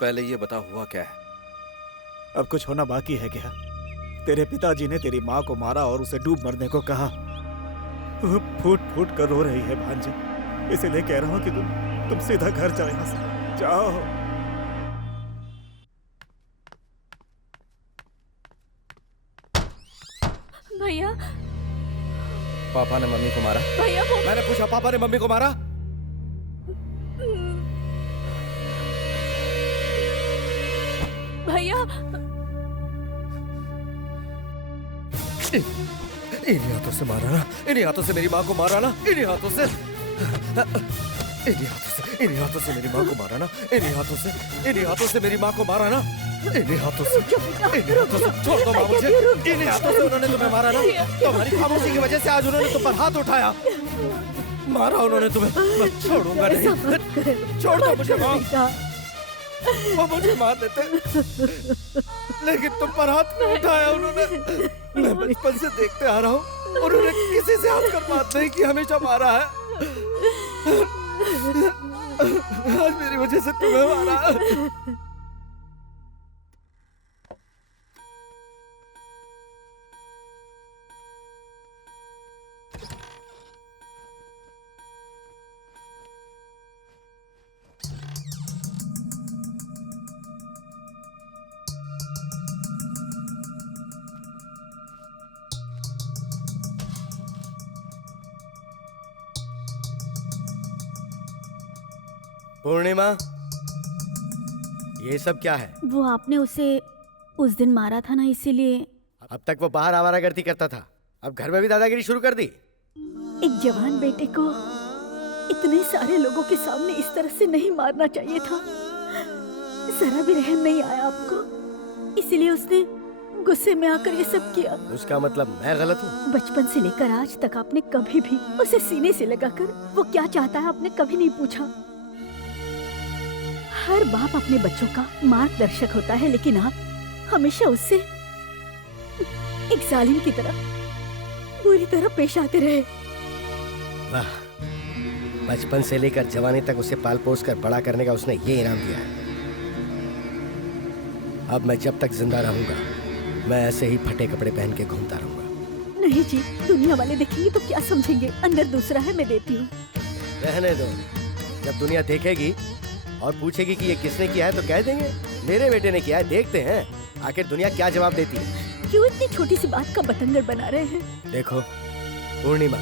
पहले ये बता, हुआ क्या है? अब कुछ होना बाकी है क्या? तेरे पिताजी ने तेरी माँ को मारा और उसे डूब मरने को कहा। वो फूट फूट कर रो रही है भांजे, इसीलिए कह रहा हूँ कि तुम सीधा घर जाओ, यहाँ से जाओ। भैया, पापा ने मम्मी को मारा? भैया वो... मैंने पूछा, पापा ने मम्मी को मारा? भैया, इन्हीं हाथों से मारा ना, इन्हीं हाथों से मेरी माँ को मारा ना, इन्हीं हाथों से, इन्हीं हाथों से मेरी माँ को मारा ना, इन्हीं हाथों से मेरी माँ को मारा ना, इन्हीं हाथों से छोड़ दो माँ मुझे। इन्हीं हाथों से उन्होंने तुम्हें मारा ना, तुम्हारी खामोशी की वजह से आज उन्होंने तुम पर हाथ उठाया, मारा उन्होंने तुम्हें। मैं छोड़ूंगा नहीं, छोड़ दो मुझे माँ। वो मुझे मार देते, लेकिन तुम पर हाथ नहीं उठाया उन्होंने। मैं बचपन से देखते आ रहा हूँ, उन्होंने किसी से हाथ कर बात नहीं की, हमेशा मारा है। आज मेरी वजह से तुम्हें मारा। पूर्णिमा, ये सब क्या है? वो आपने उसे उस दिन मारा था ना, इसीलिए। अब तक वो बाहर आवारागर्दी करता था, अब घर में भी दादागिरी शुरू कर दी। एक जवान बेटे को इतने सारे लोगों के सामने इस तरह से नहीं मारना चाहिए था। जरा भी रहम नहीं आया आपको? इसीलिए उसने गुस्से में आकर ये सब किया। उसका मतलब मैं गलत हूँ? बचपन से लेकर आज तक आपने कभी भी उसे सीने से लगाकर वो क्या चाहता है आपने कभी नहीं पूछा। हर बाप अपने बच्चों का मार्गदर्शक होता है, लेकिन आप हमेशा उससे एक जालिम की तरह बुरी तरह पेश आते रहे। वाह, बचपन से लेकर जवानी तक उसे पाल पोस कर बड़ा करने का उसने ये इनाम दिया है। अब मैं जब तक जिंदा रहूंगा मैं ऐसे ही फटे कपड़े पहन के घूमता रहूंगा। नहीं जी, दुनिया वाले देखेंगे तो क्या समझेंगे। अंदर दूसरा है, मैं देती हूँ। रहने दो, जब दुनिया देखेगी और पूछेगी कि ये किसने किया है तो कह देंगे मेरे बेटे ने किया है। देखते हैं आखिर दुनिया क्या जवाब देती है। क्यों इतनी छोटी सी बात का बतंगड़ बना रहे हैं? देखो पूर्णिमा,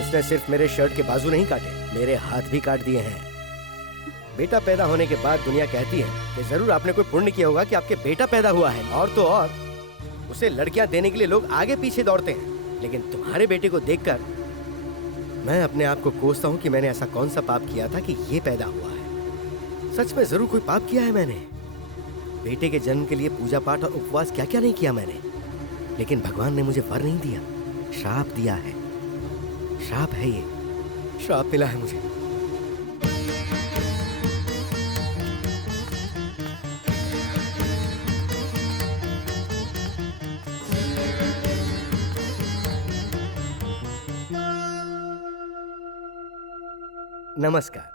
उसने सिर्फ मेरे शर्ट के बाजू नहीं काटे, मेरे हाथ भी काट दिए हैं। बेटा पैदा होने के बाद दुनिया कहती है कि जरूर आपने कोई पुण्य किया होगा कि आपके बेटा पैदा हुआ है, और तो और उसे लड़कियां देने के लिए लोग आगे पीछे दौड़ते हैं। लेकिन तुम्हारे बेटे को देखकर मैं अपने आप को कोसता हूँ कि मैंने ऐसा कौन सा पाप किया था कि ये पैदा हुआ है। सच में जरूर कोई पाप किया है मैंने। बेटे के जन्म के लिए पूजा पाठ और उपवास क्या क्या नहीं किया मैंने, लेकिन भगवान ने मुझे वर नहीं दिया, श्राप दिया है। श्राप है ये, श्राप मिला है मुझे। नमस्कार।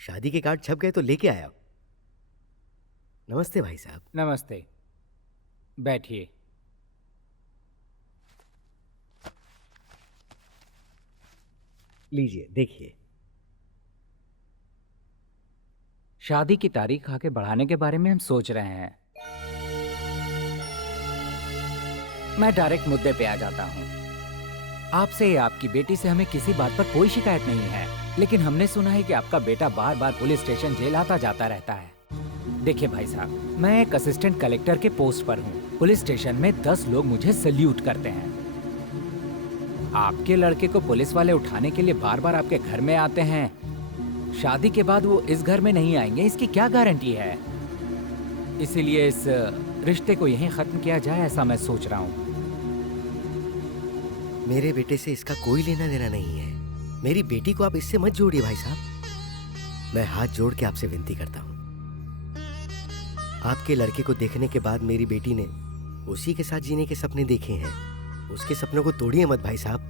शादी के कार्ड छप गए तो लेके आया। नमस्ते भाई साहब। नमस्ते, बैठिए। लीजिए देखिए। शादी की तारीख आगे बढ़ाने के बारे में हम सोच रहे हैं। मैं डायरेक्ट मुद्दे पे आ जाता हूँ। आपसे या आपकी बेटी से हमें किसी बात पर कोई शिकायत नहीं है, लेकिन हमने सुना है कि आपका बेटा बार बार पुलिस स्टेशन जेल आता जाता रहता है। देखिए भाई साहब, मैं एक असिस्टेंट कलेक्टर के पोस्ट पर हूँ। पुलिस स्टेशन में 10 लोग मुझे सल्यूट करते हैं। आपके लड़के को पुलिस वाले उठाने के लिए बार बार आपके घर में आते हैं। शादी के बाद वो इस घर में नहीं आएंगे, इसकी क्या गारंटी है? इसीलिए इस रिश्ते को यहीं खत्म किया जाए, ऐसा मैं सोच रहा हूँ। मेरे बेटे से इसका कोई लेना देना नहीं है। मेरी बेटी को आप इससे मत जोड़िए भाई साहब। मैं हाथ जोड़ के आपसे विनती करता हूँ। आपके लड़के को देखने के बाद मेरी बेटी ने उसी के साथ जीने के सपने देखे हैं। उसके सपनों को तोड़िए मत भाई साहब।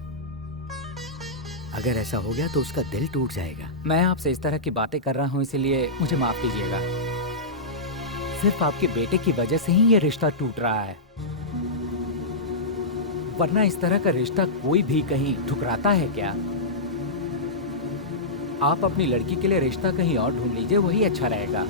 अगर ऐसा हो गया तो उसका दिल टूट जाएगा। मैं आपसे इस तरह की बातें कर रहा हूँ, इसलिए मुझे माफ कीजिएगा। सिर्फ आपके बेटे की वजह से ही ये रिश्ता टूट रहा है, वरना इस तरह का रिश्ता कोई भी कहीं ठुकराता है क्या? आप अपनी लड़की के लिए रिश्ता कहीं और ढूंढ लीजिए, वही अच्छा रहेगा।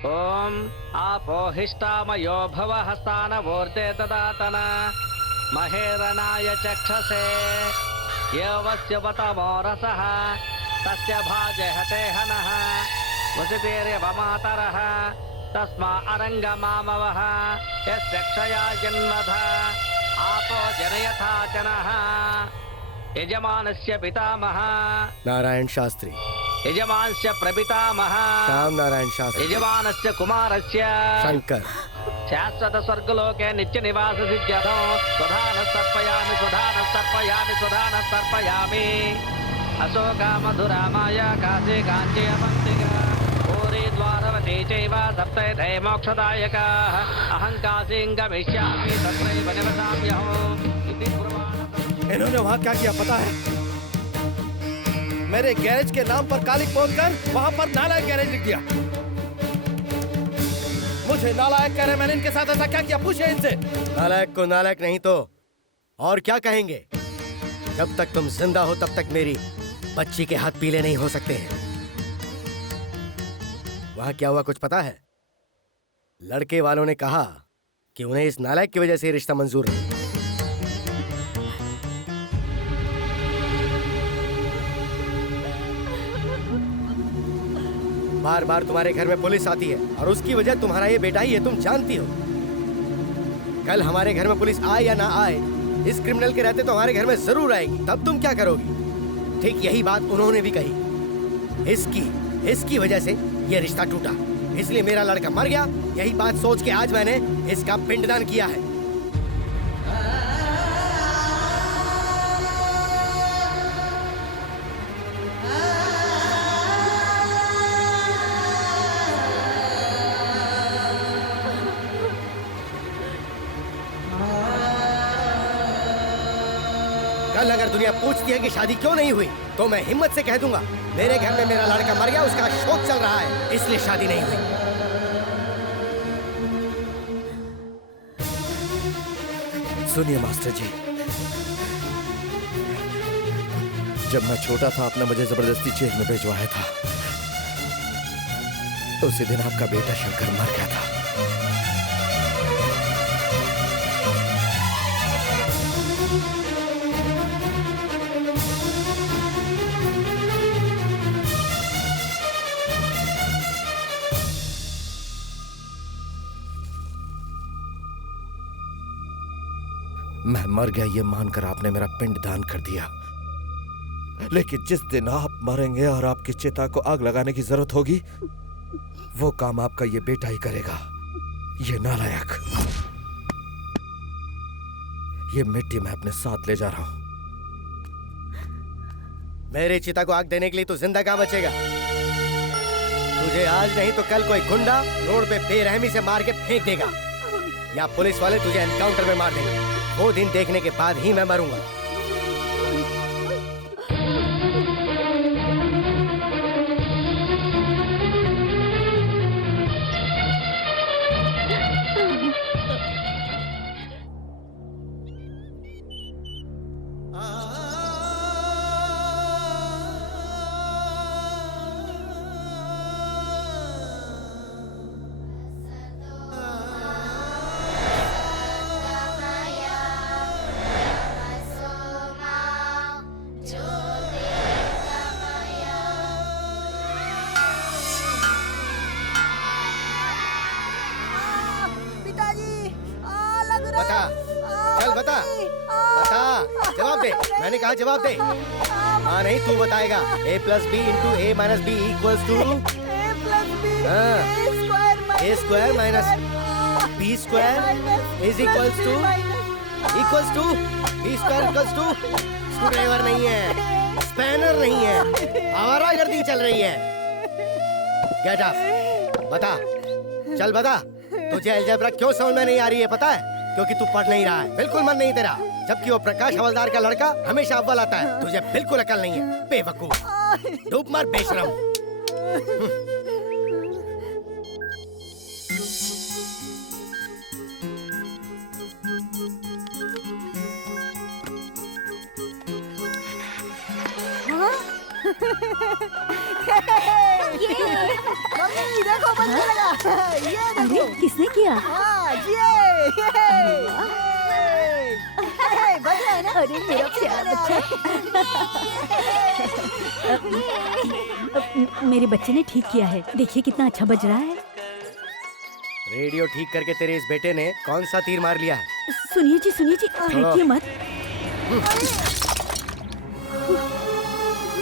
ओम आपोहिष्टामयो भवः स्थानवोर्ते ददातन महेरनाय चक्षसे यवस्य वतमो रसः तस्य भाजे हते हनः वसितेरेव मातरः तस्मा अरङ्गमामवः यस्य क्षया जन्मधा आपो जनयथा जनः यजमानस्य पितामह नारायण शास्त्री, यजमानस्य प्रपितामह श्याम नारायण शास्त्री, यजमानस्य कुमारस्य शंकर, शाश्वत स्वर्गलोके नित्य निवास सिद्ध्यर्थो स्वधान सर्पयामि स्वधान सर्पयामि स्वधान सर्पयामि अशोका मधुरा माया काशे काञ्ची अवन्तिका पूरी द्वारवती चैव सप्तैधे मोक्षदायकाः अहं काशीं गमिष्यामि तत्रैव निवसाम्यहम् इति पुराणम्। इन्होंने वहाँ क्या किया पता है? मेरे गैरेज के नाम पर कालिक बोलकर वहाँ पर नालायक गैरेज लिख दिया। मुझे नालायक कह रहे, मैंने इनके साथ ऐसा क्या किया? पूछे इनसे। नालायक को नालायक नहीं तो और क्या कहेंगे? जब तक तुम जिंदा हो तब तक मेरी बच्ची के हाथ पीले नहीं हो सकते हैं। वहां क्या हुआ कुछ पता है? लड़के वालों ने कहा कि उन्हें इस नालायक की वजह से रिश्ता मंजूर नहीं। बार बार तुम्हारे घर में पुलिस आती है और उसकी वजह तुम्हारा ये बेटा ही है, तुम जानती हो। कल हमारे घर में पुलिस आए या ना आए, इस क्रिमिनल के रहते तो हमारे घर में जरूर आएगी। तब तुम क्या करोगी? ठीक यही बात उन्होंने भी कही। इसकी वजह से ये रिश्ता टूटा, इसलिए मेरा लड़का मर गया। यही बात सोच के आज मैंने इसका पिंडदान किया है। कल अगर दुनिया पूछती है कि शादी क्यों नहीं हुई, तो मैं हिम्मत से कह दूंगा मेरे घर में मेरा लड़का मर गया, उसका शोक चल रहा है, इसलिए शादी नहीं हुई। सुनिए मास्टर जी, जब मैं छोटा था आपने मुझे जबरदस्ती जेल में भिजवाया था। उसी दिन आपका बेटा शंकर मर गया था। मैं मर गया ये मानकर आपने मेरा पिंड दान कर दिया, लेकिन जिस दिन आप मरेंगे और आपकी चिता को आग लगाने की जरूरत होगी, वो काम आपका ये बेटा ही करेगा। ये नालायक। ये मिट्टी मैं अपने साथ ले जा रहा हूं। मेरे चिता को आग देने के लिए तू जिंदा कहां बचेगा? तुझे आज नहीं तो कल कोई गुंडा रोड पे बेरहमी से मार के फेंक देगा, या पुलिस वाले तुझे एनकाउंटर में मार देंगे। वो दिन देखने के बाद ही मैं मरूंगा। मैंने कहा जवाब दे। हाँ नहीं तू बताएगा। a plus B into A minus B equals to A square minus B square is equals to B square equals to. Screwdriver नहीं है, स्पैनर नहीं है, आवारागर्दी चल रही है। गेट अप, बता, चल बता, तुझे अलजेब्रा क्यों समझ में नहीं आ रही है पता है? क्योंकि तू पढ़ नहीं रहा है, बिल्कुल मन नहीं तेरा। जबकि वो प्रकाश हवलदार का लड़का हमेशा अव्वल आता है, तुझे बिल्कुल अकल नहीं है, बेवकूफ। डूब मार बेशरम। मम्मी देखो बंदे लगा। ये देखो किसने किया? अरे मेरा प्यार बच्चा। मेरे बच्चे ने ठीक किया है, देखिए कितना अच्छा बज रहा है। रेडियो ठीक करके तेरे इस बेटे ने कौन सा तीर मार लिया है? सुनिए जी हटिए मत।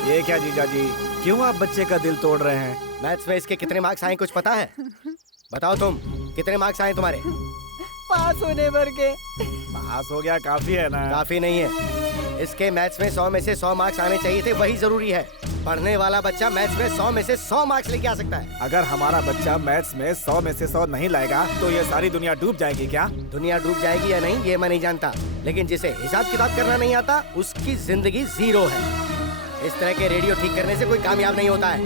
ये क्या जीजा जी, क्यों आप बच्चे का दिल तोड़ रहे हैं? मैथ्स में इसके कितने मार्क्स आए कुछ पता है? बताओ तुम, कितने मार्क्स आए तुम्हारे? पास होने भर के। पास हो गया काफी है ना? काफी नहीं है, इसके मैथ्स में 100 में से 100 मार्क्स आने चाहिए थे, वही जरूरी है। पढ़ने वाला बच्चा मैथ्स में 100 में से 100 मार्क्स लेके आ सकता है। अगर हमारा बच्चा मैथ्स में 100 में से 100 नहीं लाएगा तो ये सारी दुनिया डूब जाएगी क्या? दुनिया डूब जाएगी या नहीं ये मैं नहीं जानता, लेकिन जिसे हिसाब किताब करना नहीं आता उसकी जिंदगी जीरो है। इस तरह के रेडियो ठीक करने से कोई कामयाब नहीं होता है।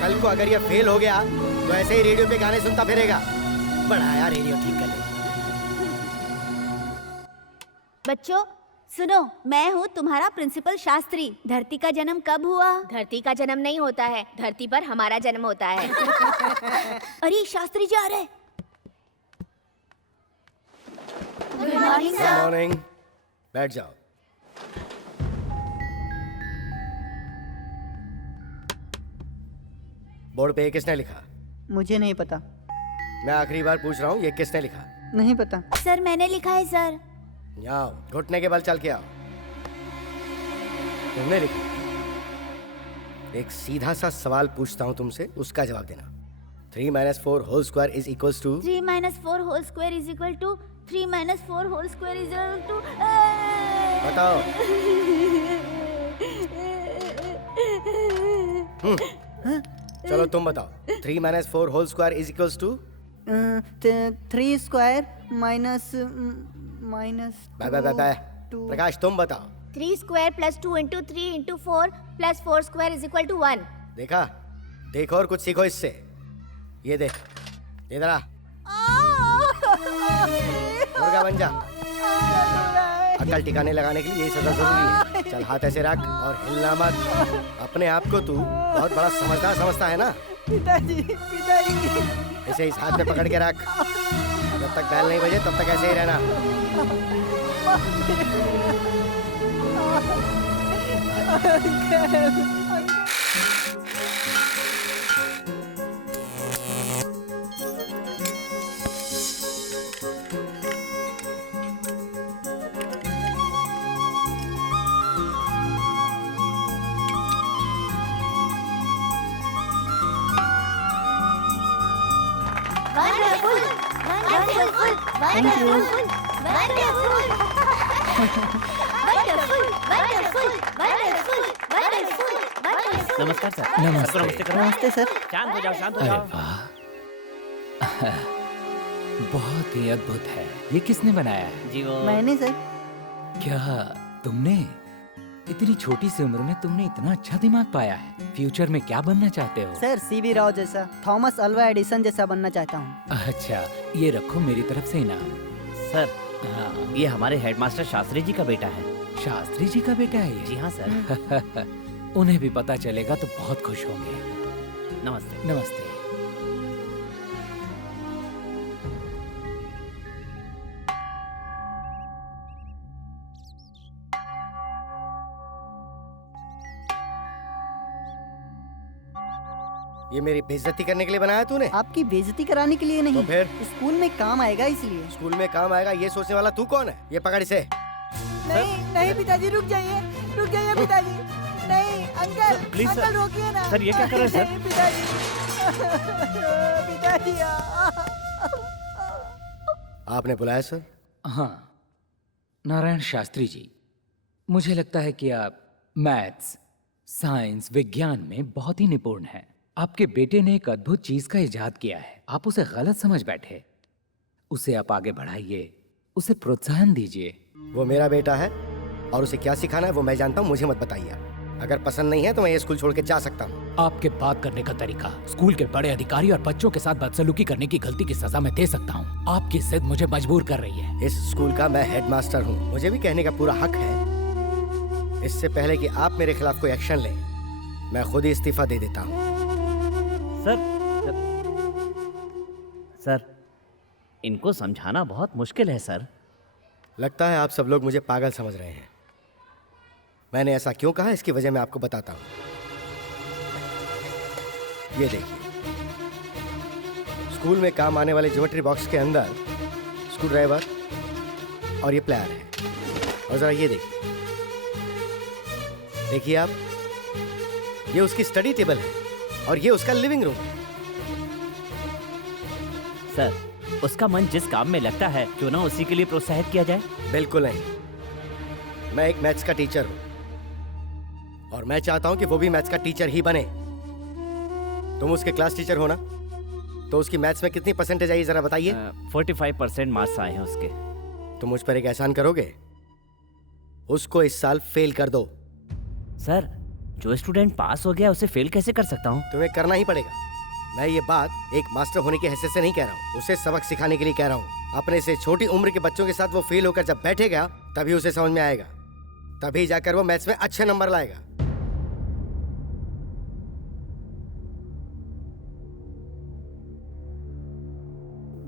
कल को अगर ये फेल हो गया तो ऐसे ही रेडियो पे गाने सुनता फिरेगा। बढ़ाया रेडियो ठीक करने। बच्चों सुनो, मैं हूँ तुम्हारा प्रिंसिपल शास्त्री। धरती का जन्म कब हुआ? धरती का जन्म नहीं होता है, धरती पर हमारा जन्म होता है। अरे शास्त्री जी आ रहे। गुड मॉर्निंग गुड मॉर्निंग, बैठ जाओ। बोर्ड पे ये किसने लिखा? मुझे नहीं पता। मैं आखिरी बार पूछ रहा हूँ, ये किसने लिखा? नहीं पता। सर मैंने लिखा है सर। आओ, घुटने के बल चल के आओ। तुमने लिखा? एक सीधा सा सवाल पूछता हूँ तुमसे, उसका जवाब देना। 3 - 4 whole square is equals to? 3 - 4 whole square is equal to 3 - 4 whole square is equal to. बताओ। चलो तुम बताओ। 3 - 4 whole square is equals to? 3 square minus Prakash तुम बताओ। 3 square plus 2 into 3 into 4 plus 4 square is equal to 1। देखा, देखो और कुछ सीखो इससे। ये देख, इधर आ, मुर्गा बन जा। अकल ठिकाने लगाने के लिए यही सजा जरूरी है। चल हाथ ऐसे रख और हिलना मत। अपने आप को तू बहुत बड़ा समझदार समझता है ना? पिताजी। इसे इस हाथ में पकड़ के रख। जब तक बैल नहीं बजे तब तक ऐसे ही रहना। नमस्कार सर। नमस्ते सर। शांत हो जाओ, शांत हो अरे जाओ। वाह, बहुत ही अद्भुत है। ये किसने बनाया है? जी वो मैंने सर। क्या तुमने इतनी छोटी सी उम्र में तुमने इतना अच्छा दिमाग पाया है? फ्यूचर में क्या बनना चाहते हो? सर सीवी राव जैसा, थॉमस अल्वा एडिसन जैसा बनना चाहता हूँ। अच्छा, ये रखो मेरी तरफ से इनाम। सर, हाँ, ये हमारे हेडमास्टर शास्त्री जी का बेटा है। शास्त्री जी का बेटा है ये? जी हाँ सर। उन्हें भी पता चलेगा तो बहुत खुश होंगे। नमस्ते। नमस्ते। ये मेरी बेइज्जती करने के लिए बनाया तूने? आपकी बेइज्जती कराने के लिए नहीं, तो फिर? स्कूल में काम आएगा इसलिए। स्कूल में काम आएगा ये सोचने वाला तू कौन है? ये पकड़ इसे। नहीं पिताजी, रुक जाइए पिताजी। नहीं अंकल, प्लीज सर। अंकल रोकिए ना। सर, ये क्या कर रहे हैं सर? नहीं, पिताजी। आपने बुलाया सर? हाँ, नारायण शास्त्री जी, मुझे लगता है कि आप मैथ्स, साइंस, विज्ञान में बहुत ही निपुण हैं। आपके बेटे ने एक अद्भुत चीज का इजाद किया है, आप उसे गलत समझ बैठे। उसे आप आगे बढ़ाइए, उसे प्रोत्साहन दीजिए। वो मेरा बेटा है और उसे क्या सिखाना है वो मैं जानता हूँ, मुझे मत बताइए। अगर पसंद नहीं है तो मैं ये स्कूल छोड़ के जा सकता हूँ। आपके बात करने का तरीका स्कूल के बड़े अधिकारी और बच्चों के साथ बदसलूकी करने की गलती की सजा मैं दे सकता हूँ। आपकी जिद मुझे मजबूर कर रही है। इस स्कूल का मैं हेडमास्टर हूँ, मुझे भी कहने का पूरा हक है। इससे पहले कि आप मेरे खिलाफ कोई एक्शन लें, मैं खुद ही इस्तीफा दे देता हूँ। सर, इनको समझाना बहुत मुश्किल है सर। लगता है आप सब लोग मुझे पागल समझ रहे हैं। मैंने ऐसा क्यों कहा इसकी वजह मैं आपको बताता हूँ। ये देखिए, स्कूल में काम आने वाले ज्योमेट्री बॉक्स के अंदर स्क्रू ड्राइवर, और ये प्लेयर है। और जरा ये देखिए, देखिए आप, ये उसकी स्टडी टेबल है और ये उसका लिविंग रूम है। सर, उसका मन जिस काम में लगता है क्यों ना उसी के लिए प्रोत्साहित किया जाए। बिल्कुल नहीं, मैं एक मैथ्स का टीचर हूं और मैं चाहता हूं कि वो भी मैथ्स का टीचर ही बने। तुम उसके क्लास टीचर हो ना, तो उसकी मैथ्स में कितनी परसेंटेज आई जरा बताइए। 45% मार्क्स आए हैं उसके। तुम मुझ पर एक एहसान करोगे, उसको इस साल फेल कर दो। सर, जो स्टूडेंट पास हो गया उसे फेल कैसे कर सकता हूँ? तुम्हें करना ही पड़ेगा। मैं ये बात एक मास्टर होने की हैसियत से नहीं कह रहा हूँ, उसे सबक सिखाने के लिए कह रहा हूँ। अपने से छोटी उम्र के बच्चों के साथ वो फेल होकर जब बैठेगा तभी उसे समझ में आएगा, तभी जाकर वो मैथ्स में अच्छे नंबर लाएगा।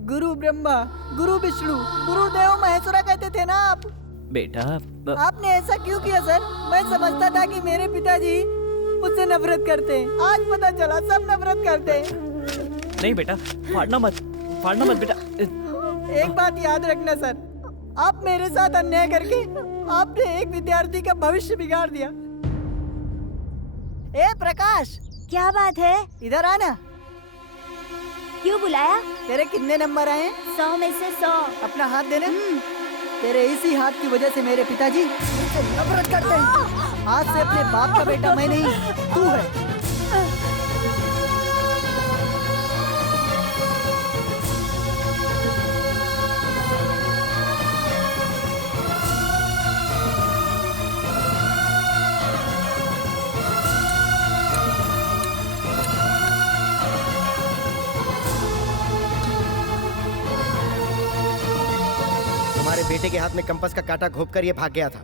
गुरु ब्रह्मा, गुरु विष्णु, गुरुदेव महेश्वरा कहते थे ना आप। बेटा आपने ऐसा क्यों किया सर? मैं समझता था कि मेरे पिताजी मुझसे नफरत करते हैं, आज पता चला सब नफरत करते हैं। नहीं बेटा, फाड़ना मत बेटा। एक बात याद रखना सर, आप मेरे साथ अन्याय करके आपने एक विद्यार्थी का भविष्य बिगाड़ दिया। ए प्रकाश, क्या बात है? इधर आना। क्यों बुलाया? तेरे कितने नंबर आए? 100 में से 100। अपना हाथ देना। तेरे इसी हाथ की वजह से मेरे पिताजी मुझसे नफरत करते हैं। आज से अपने बाप का बेटा मैं नहीं, तू है। तुम्हारे बेटे के हाथ में कंपास का कांटा घोंपकर ये भाग गया था।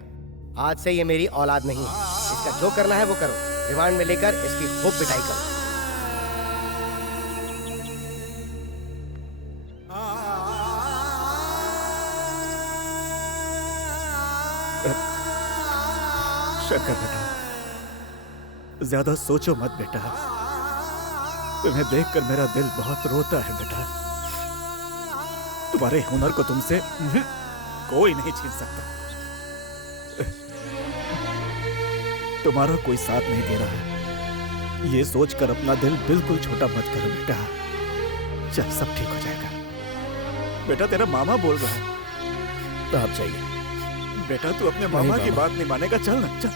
आज से ये मेरी औलाद नहीं है। इसका जो करना है वो करो, रिमांड में लेकर इसकी खूब पिटाई करो। शंकर बेटा, ज्यादा सोचो मत बेटा, तुम्हें देखकर मेरा दिल बहुत रोता है बेटा। तुम्हारे हुनर को तुमसे कोई नहीं छीन सकता। तुम्हारा कोई साथ नहीं दे रहा है, ये सोचकर अपना दिल बिल्कुल छोटा मत करो बेटा। चल, सब ठीक हो जाएगा। बेटा, तेरा मामा बोल रहा है। तो आप जाइए। बेटा, तू अपने मामा की बात नहीं मानेगा। चल ना, चल।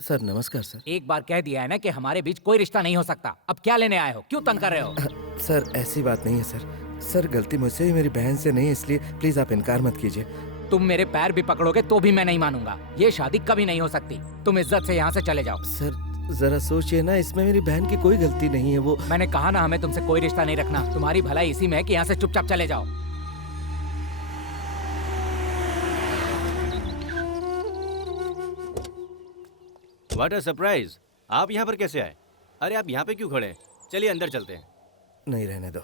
सर नमस्कार सर। एक बार कह दिया है ना कि हमारे बीच कोई रिश्ता नहीं हो सकता। अब क्या लेने आए हो? क्यों तंग कर रहे हो? सर ऐसी बात नहीं है सर। सर गलती मुझसे ही, मेरी बहन से नहीं, इसलिए प्लीज आप इनकार मत कीजिए। तुम मेरे पैर भी पकड़ोगे तो भी मैं नहीं मानूंगा। ये शादी कभी नहीं हो सकती। तुम इज्जत से यहाँ से चले जाओ। सर जरा सोचिए ना, इसमें मेरी बहन की कोई गलती नहीं है। वो मैंने कहा ना, हमें तुमसे कोई रिश्ता नहीं रखना। तुम्हारी भलाई इसी में है कि यहाँ से चुपचाप चले जाओ। What a surprise! आप यहाँ पर कैसे आए? अरे आप यहाँ पे क्यों खड़े हैं? चलिए अंदर चलते हैं। नहीं, रहने दो।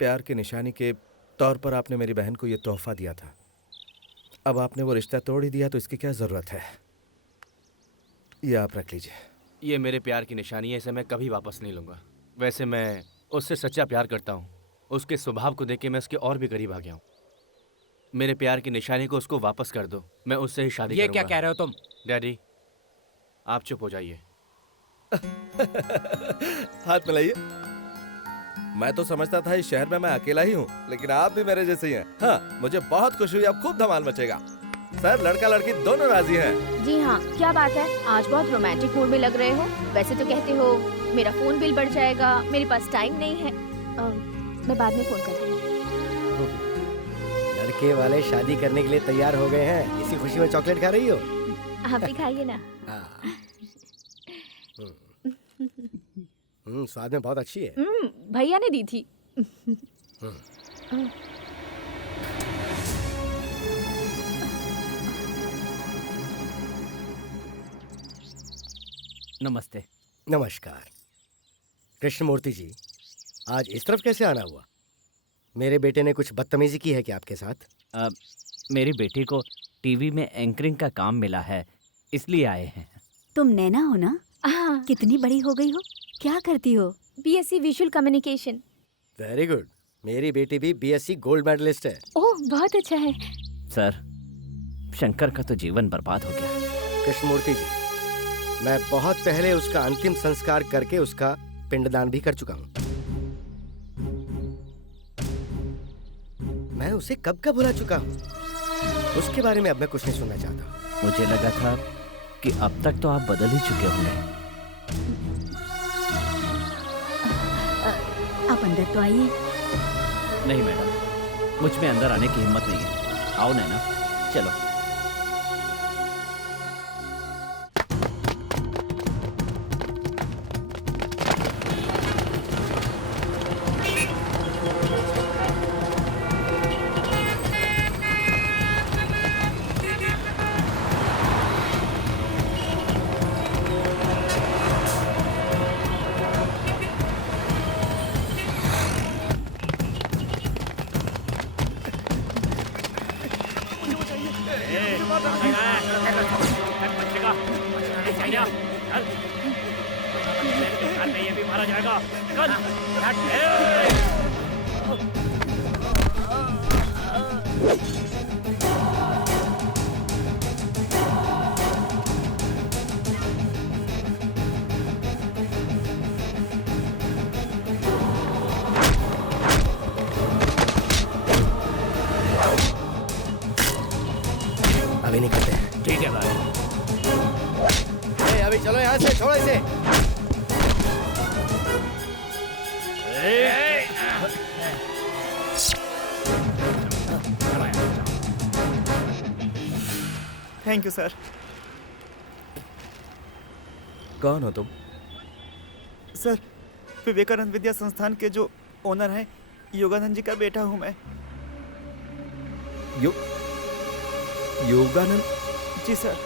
प्यार की निशानी के तौर पर आपने मेरी बहन को ये तोहफा दिया था। अब आपने वो रिश्ता तोड़ ही दिया तो इसकी क्या जरूरत है? ये आप रख लीजिए। ये मेरे प्यार की निशानी है, इसे मैं कभी वापस नहीं लूँगा। वैसे मैं उससे सच्चा प्यार करता हूँ। उसके स्वभाव को देख के मैं उसके और भी करीब आ गया हूँ। मेरे प्यार की निशानी को उसको वापस कर दो, मैं उससे ही शादी करूँगा। ये क्या कह रहे हो तुम? डैडी, आप चुप हो जाइए। हाथ मिलाइए। मैं तो समझता था इस शहर में मैं अकेला ही हूँ, लेकिन आप भी मेरे जैसे ही हैं। हाँ, मुझे बहुत खुशी हुई। अब खूब धमाल मचेगा। सर लड़का लड़की दोनों राजी हैं। जी हाँ, क्या बात है? आज बहुत रोमांटिक मूड में लग रहे हो। वैसे तो कहते हो मेरा फोन बिल बढ़ जाएगा, मेरे पास टाइम नहीं है। मैं बाद में फोन करती हूँ। लड़के वाले शादी करने के लिए तैयार हो गए हैं। इसी खुशी में चॉकलेट खा रही हो? आप भी खाइए ना। स्वाद में बहुत अच्छी है। भैया ने दी थी। नमस्ते। नमस्कार। कृष्णमूर्ति जी, आज इस तरफ कैसे आना हुआ? मेरे बेटे ने कुछ बदतमीजी की है क्या आपके साथ? मेरी बेटी को टीवी में एंकरिंग का काम मिला है, इसलिए आए हैं। तुम नैना हो ना? हाँ। कितनी बड़ी हो गई हो? क्या करती हो? BSc visual communication. Very good. मेरी बेटी भी बीएससी गोल्ड मेडलिस्ट है। ओह, बहुत अच्छा है। सर, शंकर का तो जीवन बर्बाद हो गया। कृष्णमूर्ति जी, मैं बहुत पहले उसका अंतिम संस्कार करके उसका पिंडदान भी कर चुका हूँ। मैं उसे कब का भुला चुका हूँ। उसके बारे में अब मैं कुछ नहीं सुनना चाहता। मुझे लगा था कि अब तक तो आप बदल ही चुके होंगे। आप अंदर तो आइए। नहीं मैडम, मुझ में अंदर आने की हिम्मत नहीं है। आओ नैना, चलो। अभी नहीं करते हैं। ठीक है भाई। अभी चलो यहाँ से, छोड़ो इसे। Thank you sir. कौन हो तुम? सर, विवेकानंद विद्या संस्थान के जो ओनर हैं, योगानंद जी का बेटा हूँ मैं। योगानंद? जी सर।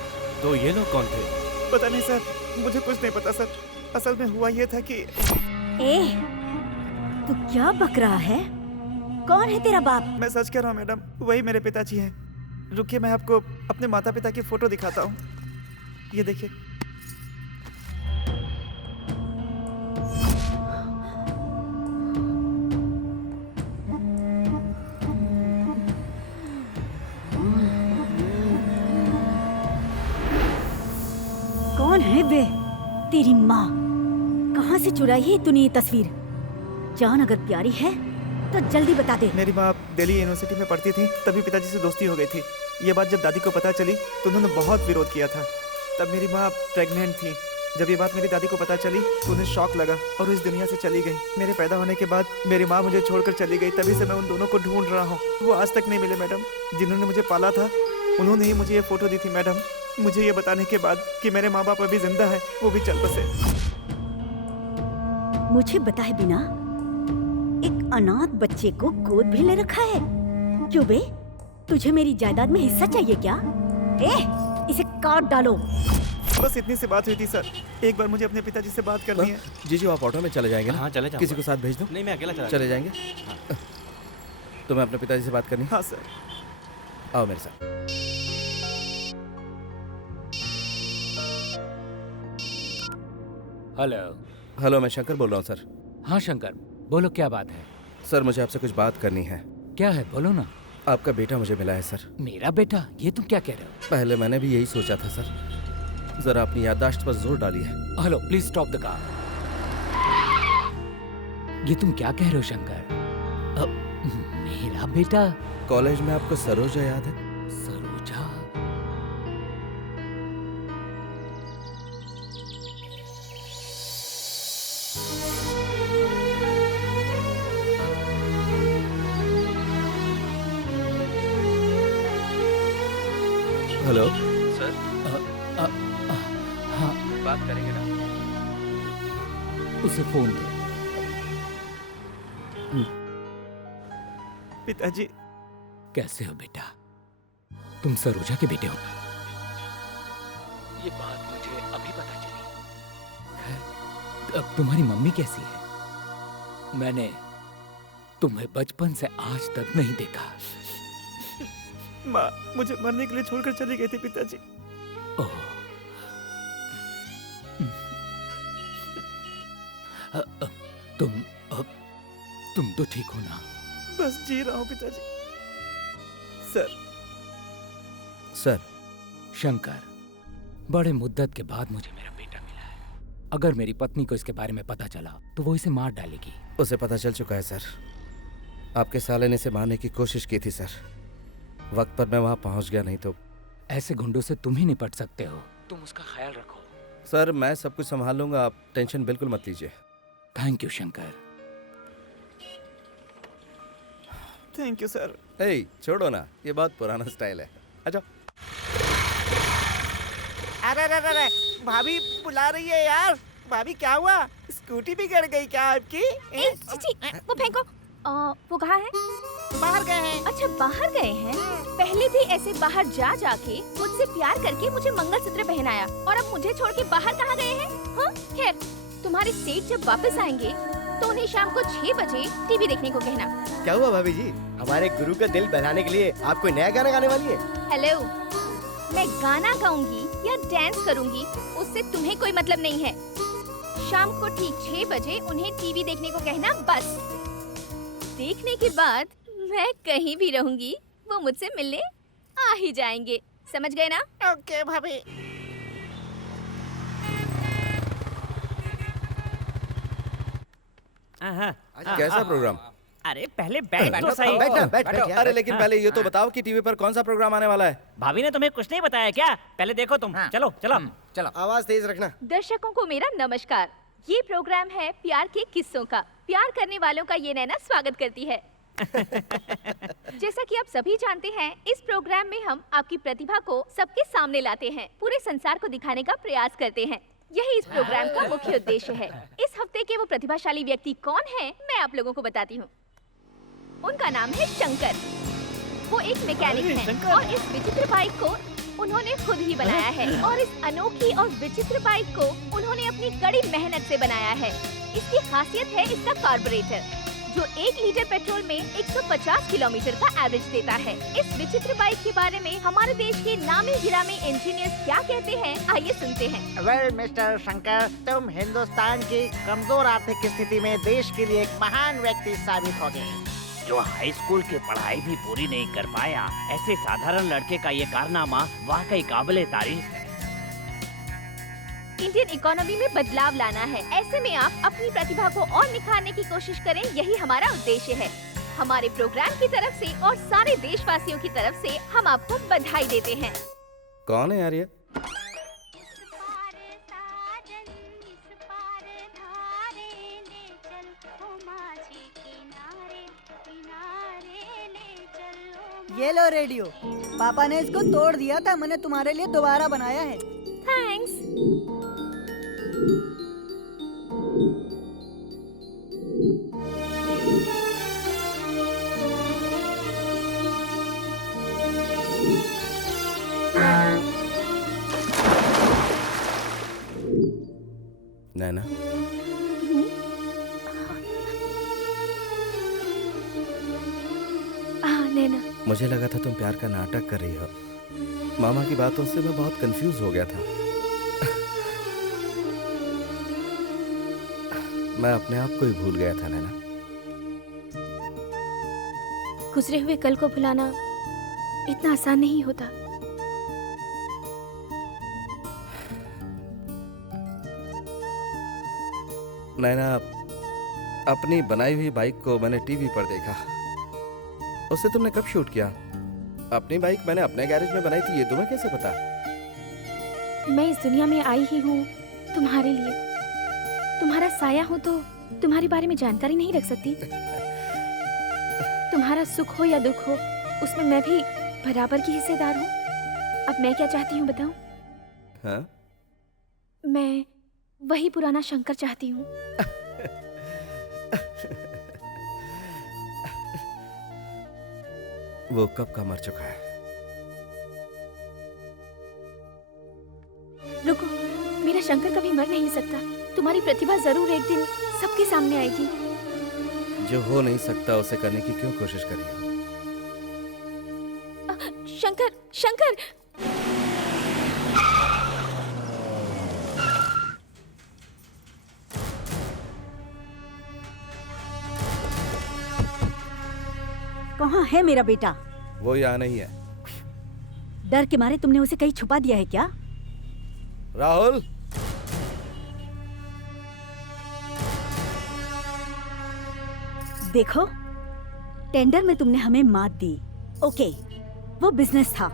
तो ये लोग कौन थे? पता नहीं सर, मुझे कुछ नहीं पता सर। असल में हुआ ये था कि तू क्या बक रहा है? कौन है तेरा बाप? मैं सच कह रहा हूँ मैडम, वही मेरे पिताजी हैं। रुकिए, मैं आपको अपने माता पिता की फोटो दिखाता हूँ। ये देखिए। कौन है वे? तेरी माँ? कहाँ से चुराई है तूने ये तस्वीर? जान अगर प्यारी है तो जल्दी बता दे। मेरी माँ दिल्ली यूनिवर्सिटी में पढ़ती थी, तभी पिताजी से दोस्ती हो गई थी। ये बात जब दादी को पता चली तो उन्होंने बहुत विरोध किया था। तब मेरी माँ प्रेग्नेंट थी। जब ये बात मेरी दादी को पता चली तो उन्हें शॉक लगा और वो इस दुनिया से चली गई। मेरे पैदा होने के बाद मेरी माँ मुझे छोड़कर चली गई। तभी से मैं उन दोनों को ढूंढ रहा हूँ। वो आज तक नहीं मिले मैडम। जिन्होंने मुझे पाला था उन्होंने ही मुझे ये फोटो दी थी मैडम, मुझे ये बताने के बाद कि मेरे माँ बाप अभी जिंदा है, वो भी चल बसे। मुझे बताए बिना एक अनाथ बच्चे को गोद भी ले रखा है? क्यों बे? तुझे मेरी जायदाद में हिस्सा चाहिए क्या? इसे काट डालो। बस इतनी सी बात हुई थी सर। एक बार मुझे अपने पिताजी से बात करनी है। जीजू, आप ऑटो में चले जाएंगे ना? हाँ, चले जाऊंगा। किसी को साथ भेज दो। नहीं, मैं अकेला चले जाएंगे। तुम्हें अपने पिताजी से बात करनी? हाँ सर। आओ मेरे साथ। हेलो। हेलो, मैं शंकर बोल रहा हूँ सर। हाँ शंकर, बोलो क्या बात है? सर, मुझे आपसे कुछ बात करनी है। क्या है, बोलो ना। आपका बेटा मुझे मिला है सर। मेरा बेटा? ये तुम क्या कह रहे हो? पहले मैंने भी यही सोचा था सर। जरा अपनी याददाश्त पर जोर डालिए। Hello, please stop the car. ये तुम क्या कह रहे हो शंकर? मेरा बेटा? कॉलेज में आपको सरोजा याद है? सरोजा? Hello sir. हाँ, बात करेंगे ना? उसे फोन दो। पिताजी। कैसे हो बेटा? तुम सरोजा के बेटे हो ना? ये बात मुझे अभी पता चली। खैर, अब तुम्हारी मम्मी कैसी है? मैंने तुम्हें बचपन से आज तक नहीं देखा। माँ मुझे मरने के लिए छोड़कर चली गई थी पिताजी। ओह, तुम तो ठीक हो ना? बस जी रहा हूँ पिताजी। सर। सर। शंकर, बड़े मुद्दत के बाद मुझे मेरा बेटा मिला है। अगर मेरी पत्नी को इसके बारे में पता चला तो वो इसे मार डालेगी। उसे पता चल चुका है सर। आपके साले ने इसे मारने की कोशिश की थी सर। वक्त पर मैं वहां पहुंच गया, नहीं तो। ऐसे गुंडों से तुम ही निपट सकते हो। तुम उसका ख्याल रखो। सर मैं सब कुछ संभाल लूंगा, आप टेंशन बिल्कुल मत लीजिए। Thank you Shankar. Thank you sir. ए, छोड़ो ना, ये बहुत पुराना स्टाइल है। अच्छा। अरे अरे अरे, भाभी बुला रही है यार। भाभी क्या हुआ? स्कूटी बिगड़ गई क्या आपकी? वो फेंको। वो कहाँ है? बाहर गए हैं। अच्छा बाहर गए हैं। पहले भी ऐसे बाहर जा जाके मुझसे प्यार करके मुझे मंगलसूत्र पहनाया और अब मुझे छोड़ के बाहर कहाँ गए हैं? हाँ खैर, तुम्हारे सेठ जब वापस आएंगे तो उन्हें शाम को 6 बजे टीवी देखने को कहना। क्या हुआ भाभी जी? हमारे गुरु का दिल बहलाने के लिए आप कोई नया गाना गाने वाली है? हेलो, मैं गाना गाऊंगी या डांस करूंगी उससे तुम्हें कोई मतलब नहीं है। शाम को ठीक 6 बजे उन्हें टीवी देखने को कहना बस। देखने के बाद मैं कहीं भी रहूंगी, वो मुझसे मिलने आ ही जाएंगे। समझ गए ना? ओके भाभी। कैसा प्रोग्राम? अरे पहले बैठ तो सही। बैठो। अरे लेकिन पहले ये तो बताओ कि टीवी पर कौन सा प्रोग्राम आने वाला है? भाभी ने तुम्हें कुछ नहीं बताया क्या? पहले देखो तुम। चलो चलो चलो। आवाज तेज रखना। दर्शकों को मेरा नमस्कार। ये प्रोग्राम है प्यार के किस्सों का। प्यार करने वालों का ये नैना स्वागत करती है। जैसा कि आप सभी जानते हैं, इस प्रोग्राम में हम आपकी प्रतिभा को सबके सामने लाते हैं, पूरे संसार को दिखाने का प्रयास करते हैं। यही इस प्रोग्राम का मुख्य उद्देश्य है। इस हफ्ते के वो प्रतिभाशाली व्यक्ति कौन है, मैं आप लोगों को बताती हूँ। उनका नाम है शंकर। वो एक मैकेनिक हैं और इस विचित्र बाइक को उन्होंने खुद ही बनाया है और इस अनोखी और विचित्र बाइक को उन्होंने अपनी कड़ी मेहनत से बनाया है। इसकी खासियत है इसका कार्बोरेटर, जो 1 लीटर पेट्रोल में 150 किलोमीटर का एवरेज देता है। इस विचित्र बाइक के बारे में हमारे देश के नामी गिरामी इंजीनियर्स क्या कहते हैं, आइए सुनते हैं। वेल मिस्टर शंकर, तुम हिंदुस्तान की कमजोर आर्थिक स्थिति में देश के लिए एक महान व्यक्ति साबित हो गए। जो हाई स्कूल की पढ़ाई भी पूरी नहीं कर पाया, ऐसे साधारण लड़के का ये कारनामा वाकई काबिले तारीफ है। इंडियन इकोनॉमी में बदलाव लाना है। ऐसे में आप अपनी प्रतिभा को और निखारने की कोशिश करें, यही हमारा उद्देश्य है। हमारे प्रोग्राम की तरफ से और सारे देशवासियों की तरफ से हम आपको बधाई देते हैं। कौन है यार ये? ये लो रेडियो। पापा ने इसको तोड़ दिया था, मैंने तुम्हारे लिए दोबारा बनाया है। थैंक्स। नैना, नैना, मुझे लगा था तुम प्यार का नाटक कर रही हो। मामा की बातों से मैं बहुत कंफ्यूज हो गया था। मैं अपने आप को ही भूल गया था नैना। गुजरे हुए कल को भुलाना इतना आसान नहीं होता। नैना, अपनी बनाई हुई बाइक को मैंने टीवी पर देखा। उसे तुमने कब शूट किया? अपनी बाइक मैंने अपने गैरेज में बनाई थी, ये तुम्हें कैसे पता? मैं इस दुनिया में आई ही हूँ तुम्हारे लिए। तुम्हारा साया हो तो तुम्हारे बारे में जानकारी नहीं रख सकती। तुम्हारा सुख हो या दुख हो, उसमें मैं भी बराबर की हिस्सेदार हूँ। अब मैं क्या चाहती हूँ बताऊँ? हाँ? मैं वही पुराना शंकर चाहती हूँ। वो कब का मर चुका है। रुको, मेरा शंकर कभी मर नहीं सकता। तुम्हारी प्रतिभा जरूर एक दिन सबके सामने आएगी। जो हो नहीं सकता उसे करने की क्यों कोशिश कर रही हो? शंकर, शंकर! कहाँ है मेरा बेटा? वो यहाँ नहीं है। डर के मारे तुमने उसे कहीं छुपा दिया है क्या? राहुल, देखो, टेंडर में तुमने हमें मात दी। ओके, वो बिजनेस था,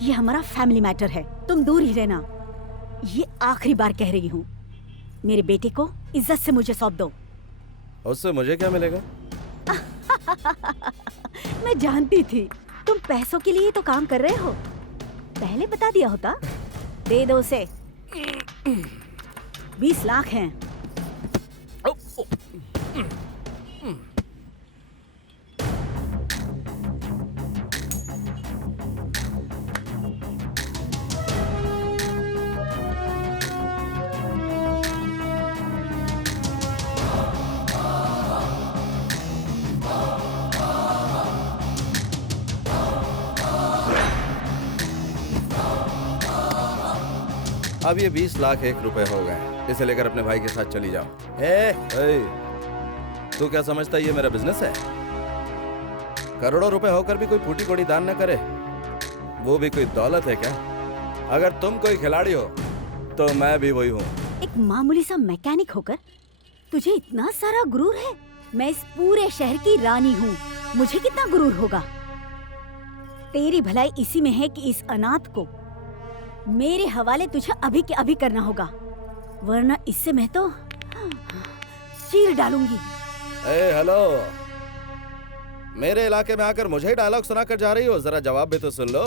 ये हमारा फैमिली मैटर है। तुम दूर ही रहना। ये आखिरी बार कह रही हूँ, मेरे बेटे को इज्जत से मुझे सौंप दो। उससे मुझे क्या मिलेगा? मैं जानती थी तुम पैसों के लिए तो काम कर रहे हो। पहले बता दिया होता। दे दो उसे। 20 लाख हैं। अब ये 20 लाख 1 रुपए हो गए। इसे लेकर अपने भाई के साथ चली जाओ। ए, तू क्या समझता है ये मेरा बिजनेस है? करोड़ों रुपए होकर भी कोई फूटी कोड़ी दान न करे, वो भी कोई दौलत है क्या? अगर तुम कोई खिलाड़ी हो तो मैं भी वही हूँ। एक मामूली सा मैकेनिक होकर तुझे इतना सारा गुरूर है? मैं इस पूरे शहर की रानी हूँ, मुझे कितना गुरूर होगा? तेरी भलाई इसी में है कि इस अनाथ को मेरे हवाले तुझे अभी के अभी करना होगा, वरना इससे मैं तो चीर डालूंगी। ए, हेलो, मेरे इलाके में आकर मुझे डायलॉग सुनाकर जा रही हो? जरा जवाब भी तो सुन लो।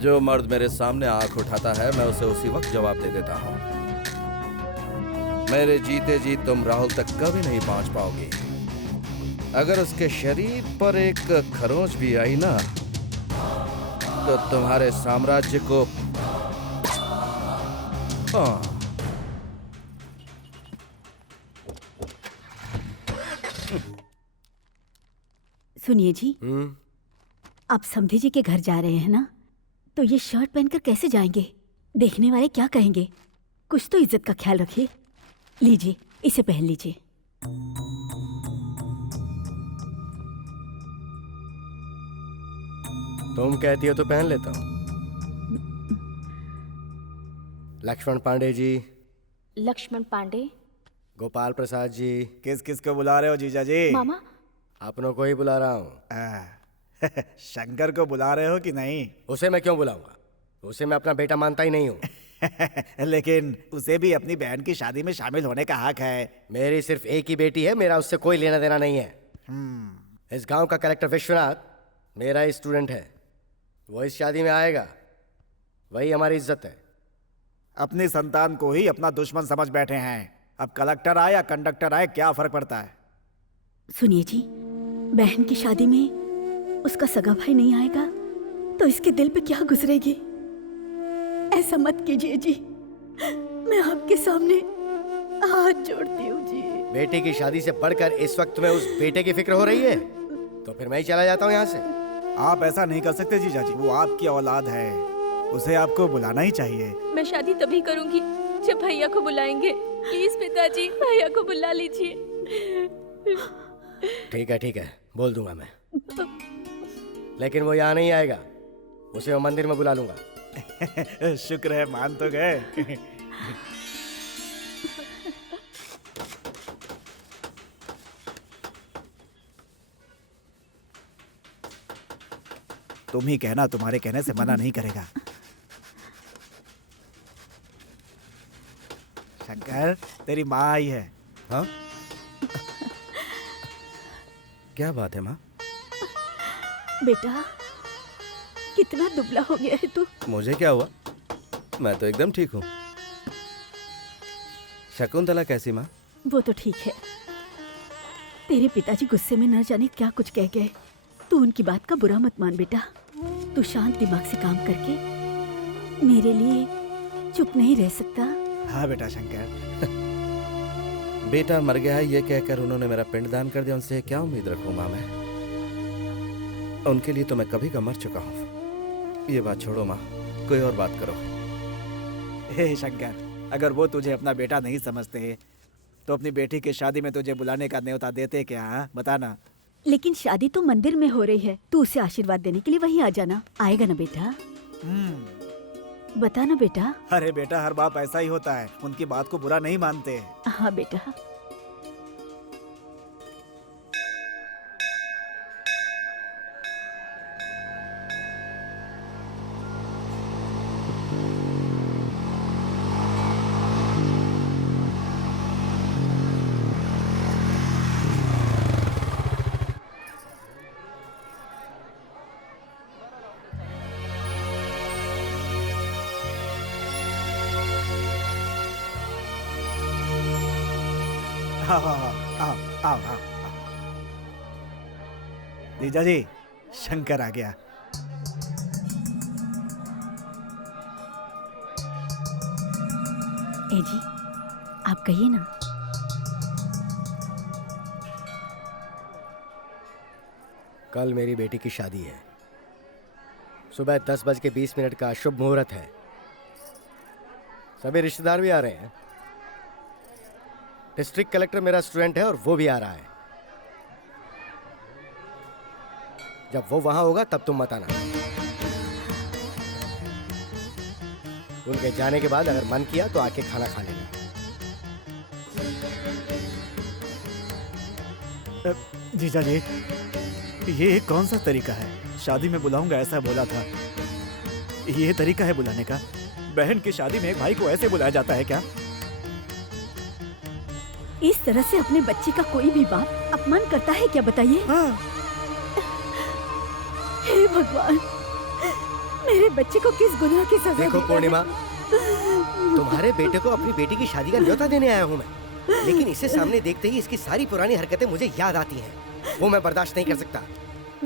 जो मर्द मेरे सामने आंख उठाता है मैं उसे उसी वक्त जवाब दे देता हूँ। मेरे जीते जी तुम राहुल तक कभी नहीं पहुंच पाओगी। अगर उसके शरीर पर एक खरोंच भी आई ना तो तुम्हारे साम्राज्य को सुनिए जी, आप समधी जी के घर जा रहे हैं ना, तो ये शर्ट पहनकर कैसे जाएंगे? देखने वाले क्या कहेंगे? कुछ तो इज्जत का ख्याल रखिए। लीजिए, इसे पहन लीजिए। तुम कहती हो तो पहन लेता हूँ। लक्ष्मण पांडे जी। लक्ष्मण पांडे? गोपाल प्रसाद जी। किस किस को बुला रहे हो जीजा जी? मामा। अपनों को ही बुला रहा हूँ। शंकर को बुला रहे हो कि नहीं? उसे मैं क्यों बुलाऊंगा? उसे मैं अपना बेटा मानता ही नहीं हूँ। लेकिन उसे भी अपनी बहन की शादी में शामिल होने का हक है। मेरी सिर्फ एक ही बेटी है, मेरा उससे कोई लेना देना नहीं है। इस गांव का कलेक्टर विश्वनाथ मेरा ही स्टूडेंट है, वो इस शादी में आएगा, वही हमारी इज्जत है। अपनी संतान को ही अपना दुश्मन समझ बैठे हैं। अब कलेक्टर आए या कंडक्टर आए, क्या फर्क पड़ता है? सुनिए जी, बहन की शादी में उसका सगा भाई नहीं आएगा तो इसके दिल पे क्या गुजरेगी? ऐसा मत कीजिए जी, मैं आपके सामने हाथ जोड़ती हूँ जी। बेटे की शादी से बढ़कर इस वक्त तुम्हें उस बेटे की फिक्र हो रही है, तो फिर मैं ही चला जाता हूँ यहाँ से। आप ऐसा नहीं कर सकते जीजा जी, वो आपकी औलाद है, उसे आपको बुलाना ही चाहिए। मैं शादी तभी करूंगी जब भैया को बुलाएंगे। प्लीज पिताजी, भैया को बुला लीजिए। ठीक है, बोल दूंगा मैं, लेकिन वो यहाँ नहीं आएगा, उसे मैं मंदिर में बुला लूंगा। शुक्र है मान तो गए। तुम ही कहना, तुम्हारे कहने से मना नहीं करेगा। शंकर, तेरी माँ आई है। हाँ? क्या बात है माँ? बेटा, कितना दुबला हो गया है तू। मुझे क्या हुआ? मैं तो एकदम ठीक हूँ। शकुंतला कैसी माँ? वो तो ठीक है। तेरे पिताजी गुस्से में न जाने क्या कुछ कह गए। तू उनकी बात का बुरा मत मान बेटा। तू शांत दिमाग से काम करके मेरे लिए चुप नहीं रह सकता। हाँ बेटा शंकर। बेटा मर गया है ये कहकर उन्होंने मेरा पिंडदान कर दिया, उनसे क्या उम्मीद रखूं माँ मैं? उनके लिए तो मैं कभी का मर चुका हूँ। ये बात छोड़ो माँ, कोई और बात करो। हे शंकर, अगर वो तुझे अपना बेटा नहीं समझते तो अपनी बेटी की शादी में तुझे बुलाने का न्योता देते क्या? हाँ? बताना। लेकिन शादी तो मंदिर में हो रही है, तू उसे आशीर्वाद देने के लिए वहीं आ जाना। आएगा ना बेटा? बता ना बेटा। अरे बेटा, हर बाप ऐसा ही होता है, उनकी बात को बुरा नहीं मानते। हाँ बेटा। हाँ हाँ हाँ, आओ आओ आओ। जीजा जी, शंकर आ गया। ए जी, आप कहिए ना। कल मेरी बेटी की शादी है। सुबह 10:20 का शुभ मुहूर्त है। सभी रिश्तेदार भी आ रहे हैं। डिस्ट्रिक्ट कलेक्टर मेरा स्टूडेंट है और वो भी आ रहा है। जब वो वहां होगा तब तुम मत आना। उनके जाने के बाद अगर मन किया तो आके खाना खा लेना। जीजा जी, ये कौन सा तरीका है? शादी में बुलाऊंगा ऐसा बोला था, ये तरीका है बुलाने का? बहन की शादी में एक भाई को ऐसे बुलाया जाता है क्या? इस तरह से अपने बच्चे का कोई भी बाप अपमान करता है क्या, बताइए? हे भगवान, मेरे बच्चे को किस गुनाह की सजा? देखो पूर्णिमा, तुम्हारे बेटे को अपनी बेटी की शादी का न्योता देने आया हूँ मैं, लेकिन इसे सामने देखते ही इसकी सारी पुरानी हरकतें मुझे याद आती हैं। वो मैं बर्दाश्त नहीं कर सकता।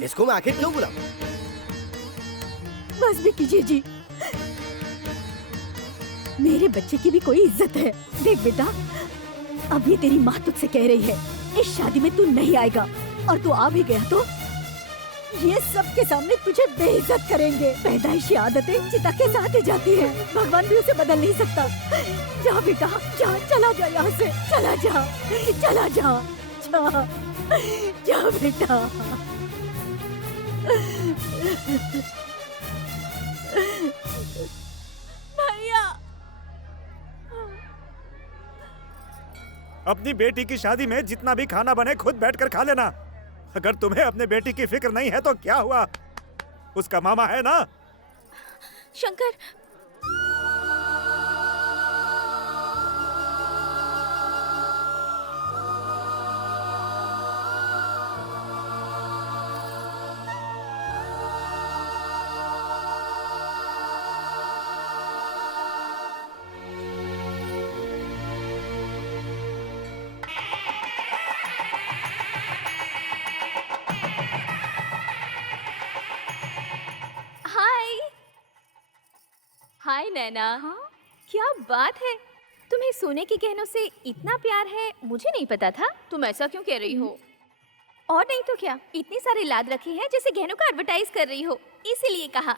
इसको मैं आखिर क्यों बुलाऊं? बस भी कीजिए जी, मेरे बच्चे की भी कोई इज्जत है। देख बेटा, अब ये तेरी माँ तुझसे कह रही है, इस शादी में तू नहीं आएगा, और तू आ भी गया तो ये सबके सामने तुझे बेइज्जत करेंगे। पैदाइशी आदतें चिता के साथ ही जाती है, भगवान भी उसे बदल नहीं सकता। जा बेटा, जा, चला जा यहाँ से, चला जा, चला जा, जा, जा बेटा। भैया, अपनी बेटी की शादी में जितना भी खाना बने खुद बैठकर खा लेना। अगर तुम्हें अपने बेटी की फिक्र नहीं है तो क्या हुआ? उसका मामा है ना? शंकर, हाय नैना। हाँ? क्या बात है, तुम्हें सोने के गहनों से इतना प्यार है, मुझे नहीं पता था। तुम ऐसा क्यों कह रही हो? और नहीं तो क्या, इतनी सारी लाद रखी है जैसे गहनों का एडवर्टाइज कर रही हो, इसीलिए कहा।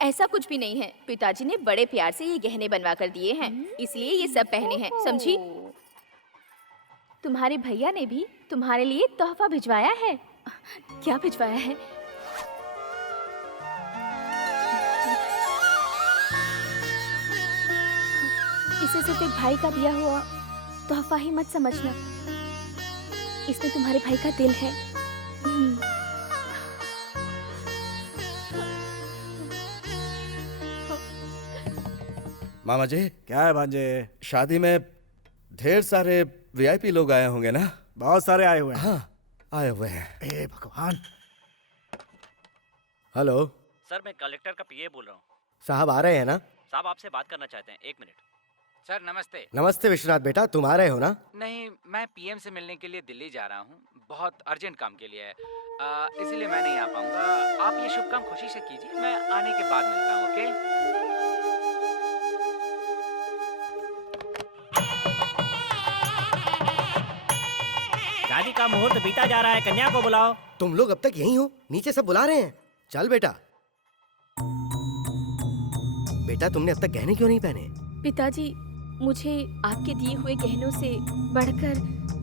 ऐसा कुछ भी नहीं है, पिताजी ने बड़े प्यार से ये गहने बनवा कर दिए हैं, इसलिए ये सब पहने हैं, समझी? तुम्हारे भैया ने भी तुम्हारे लिए तोहफा भिजवाया है। क्या भिजवाया है? इसे सिर्फ एक भाई का दिया हुआ तोहफा ही मत समझना, इसमें तुम्हारे भाई का दिल है। मामा जी। क्या है भांजे? शादी में ढेर सारे वीआईपी लोग आए होंगे ना? बहुत सारे आए हुए हैं। हाँ, आए हुए हैं। हे भगवान। हेलो सर, मैं कलेक्टर का पीए बोल रहा हूँ। साहब आ रहे हैं ना? साहब आपसे बात करना चाहते हैं, 1 मिनट। सर नमस्ते। नमस्ते विश्वनाथ बेटा, तुम आ रहे हो ना? नहीं, मैं पीएम से मिलने के लिए दिल्ली जा रहा हूँ, बहुत अर्जेंट काम के लिए है, इसीलिए मैं नहीं आ पाऊंगा। आप ये शुभ काम खुशी से कीजिए, मैं आने के बाद मिलता हूँ। ओके? शादी का मुहूर्त बीता जा रहा है, कन्या को बुलाओ। तुम लोग अब तक यहीं हो? नीचे सब बुला रहे हैं। चल बेटा। बेटा तुमने अब तक गहने क्यों नहीं पहने? पिताजी, मुझे आपके दिए हुए गहनों से बढ़कर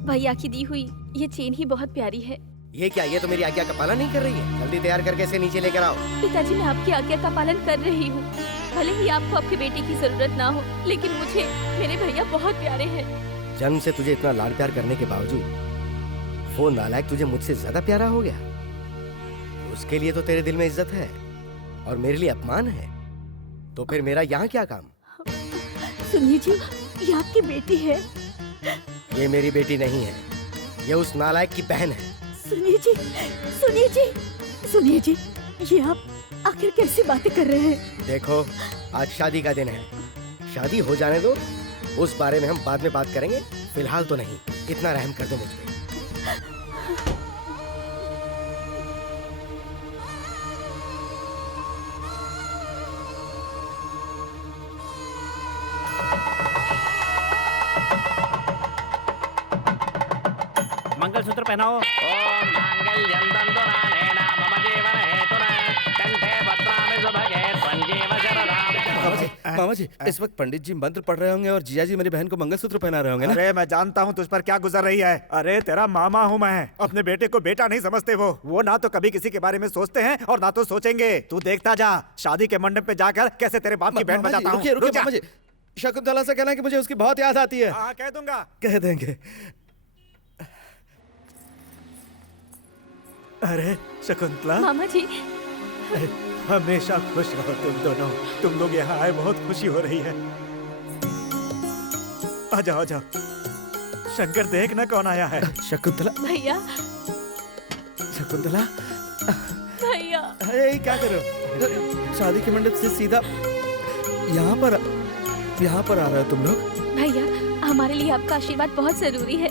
भैया की दी हुई ये चेन ही बहुत प्यारी है। ये क्या, ये तो मेरी आज्ञा का पालन नहीं कर रही है। जल्दी तैयार करके इसे नीचे लेकर आओ। पिताजी, मैं आपकी आज्ञा का पालन कर रही हूँ। भले ही आपको आपके बेटे की जरूरत ना हो, लेकिन मुझे मेरे भैया बहुत प्यारे हैं। जन्म से तुझे इतना लाड प्यार करने के बावजूद वो नालायक तुझे मुझसे ज्यादा प्यारा हो गया। उसके लिए तो तेरे दिल में इज्जत है और मेरे लिए अपमान है, तो फिर मेरा यहाँ क्या काम? सुनिए जी, ये आपकी बेटी है। ये मेरी बेटी नहीं है, ये उस नालायक की बहन है। सुनिए जी, सुनिए जी, सुनिए जी, ये आप आखिर कैसी बातें कर रहे हैं? देखो, आज शादी का दिन है, शादी हो जाने दो, उस बारे में हम बाद में बात करेंगे, फिलहाल तो नहीं। इतना रहम कर दो मुझ पे। मंगलसूत्र पहनाओ। ओम मांगल्यं तन्तुनानेन मम जीवन हेतुना कंठे भद्रामि सुभगे त्वं शरदां। मामा जी, इस वक्त पंडित जी मंत्र पढ़ रहे होंगे और जीजा जी मेरी बहन को मंगलसूत्र पहना रहे होंगे ना? अरे मैं जानता हूँ तुझ पर क्या गुजर रही है। अरे तेरा मामा हूँ मैं, अपने बेटे को बेटा नहीं समझते। वो ना तो कभी किसी के बारे में सोचते हैं और ना तो सोचेंगे। तू देखता जा, शादी के मंडप पे जाकर कैसे तेरे बाप की बैंड बजाता हूँ। रुकिए मामा जी, शकुंतला से कहना कि मुझे उसकी बहुत याद आती है। हाँ, कह दूंगा। कह देंगे। अरे शकुंतला, मामा जी, हमेशा खुश रहो तुम दोनों। तुम लोग यहाँ आए, बहुत खुशी हो रही है। आ जाओ, आ जाओ। शंकर, देख ना कौन आया है। शकुंतला। भैया, शकुंतला, भैया। अरे क्या कर रहे हो? शादी के मंडप से सीधा यहाँ पर आ रहे हो तुम लोग? भैया, हमारे लिए आपका आशीर्वाद बहुत जरूरी है।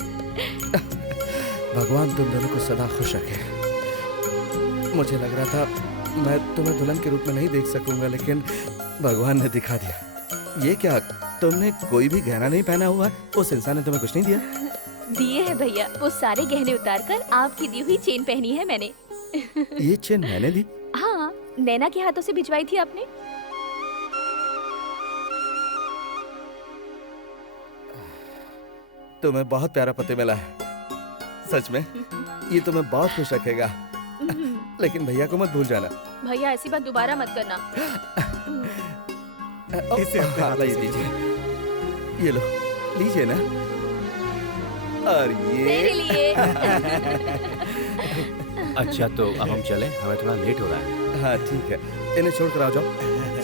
भगवान तुम दोनों को सदा खुश रखे। मुझे लग रहा था मैं तुम्हें दुल्हन के रूप में नहीं देख सकूंगा, लेकिन भगवान ने दिखा दिया। ये क्या, तुमने कोई भी गहना नहीं पहना हुआ? उस इंसान ने तुम्हें कुछ नहीं दिया? दिए है भैया, वो सारे गहने उतार कर आपकी दी हुई चेन पहनी है मैंने। ये चेन मैंने दी? हाँ, नैना के हाथों से भिजवाई थी आपने। तुम्हें बहुत प्यारा पति मिला है, सच में। ये तुम्हें बहुत खुश रखेगा। लेकिन भैया को मत भूल जाना। भैया, ऐसी बात दोबारा मत करना। इसे अपने हाथ ये दीजिए, ये लो, लीजिए ना। और ये तेरे लिए। अच्छा, तो अब हम चलें, हमें थोड़ा लेट हो रहा है। हाँ ठीक है, इन्हें छोड़ कर आ जाओ।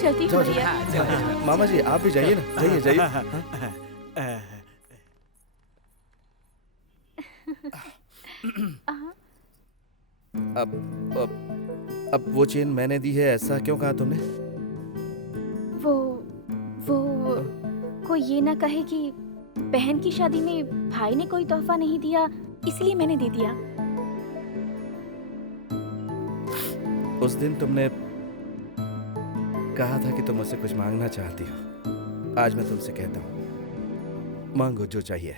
चलती हूँ भैया। मामा जी, आप भी जाइए ना, जाइए जाइए। अब वो चेन मैंने दी है, ऐसा क्यों कहा तुमने? वो कोई ये ना कहे कि बहन की शादी में भाई ने कोई तोहफा नहीं दिया, इसलिए मैंने दे दिया। उस दिन तुमने कहा था कि तुम मुझसे कुछ मांगना चाहती हो। आज मैं तुमसे कहता हूँ, मांगो जो चाहिए।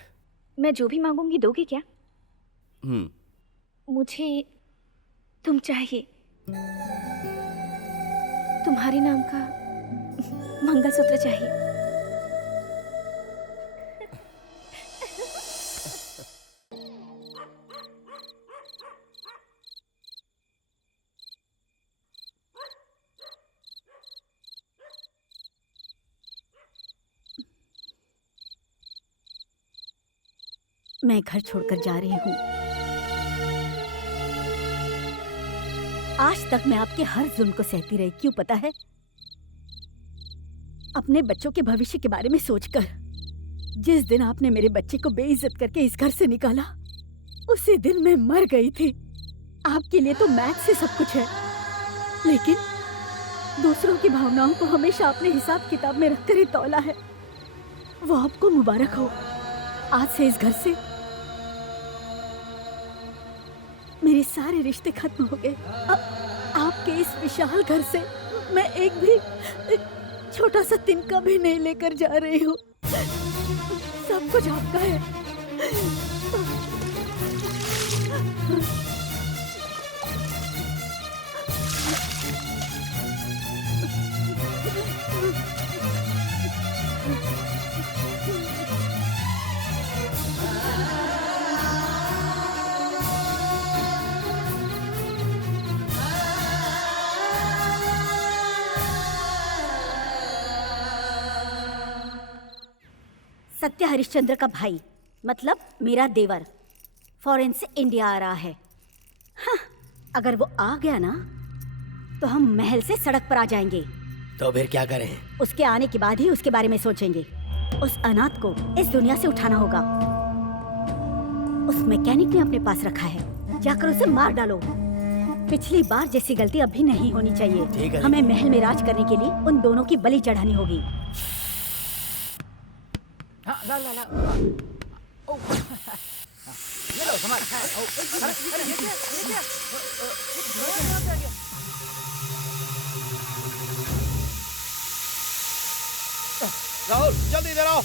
मैं जो भी मांगूंगी दोगे क्या? मुझे तुम चाहिए, तुम्हारे नाम का मंगलसूत्र चाहिए। मैं घर छोड़कर जा रही हूँ। आज तक मैं आपके हर जुल्म को सहती रही, क्यों पता है? अपने बच्चों के भविष्य के बारे में सोचकर। जिस दिन आपने मेरे बच्चे को बेइज्जत करके इस घर से निकाला, उसी दिन मैं मर गई थी। आपके लिए तो मैथ से सब कुछ है, लेकिन दूसरों की भावनाओं को हमेशा अपने हिसाब किताब में रखकर ही तौला है। वो आपको मुबारक हो। आज से इस घर से मेरे सारे रिश्ते खत्म हो गए। आपके इस विशाल घर से मैं एक भी छोटा सा तिनका भी नहीं लेकर जा रही हूँ। सब कुछ आपका है। सत्य हरिश्चंद्र का भाई, मतलब मेरा देवर, फॉरेन से इंडिया आ रहा है। हाँ, अगर वो आ गया ना तो हम महल से सड़क पर आ जाएंगे। तो फिर क्या करें? उसके आने के बाद ही उसके बारे में सोचेंगे। उस अनाथ को इस दुनिया से उठाना होगा। उस मैकेनिक ने अपने पास रखा है, जाकर उसे मार डालो। पिछली बार जैसी गलती अब भी नहीं होनी चाहिए। हमें महल में राज करने के लिए उन दोनों की बलि चढ़ानी होगी। हाँ, ला ला ला। ओ, ये लो संभाल। अरे ये क्या? राहुल जल्दी इधर आओ।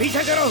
पीछे करो।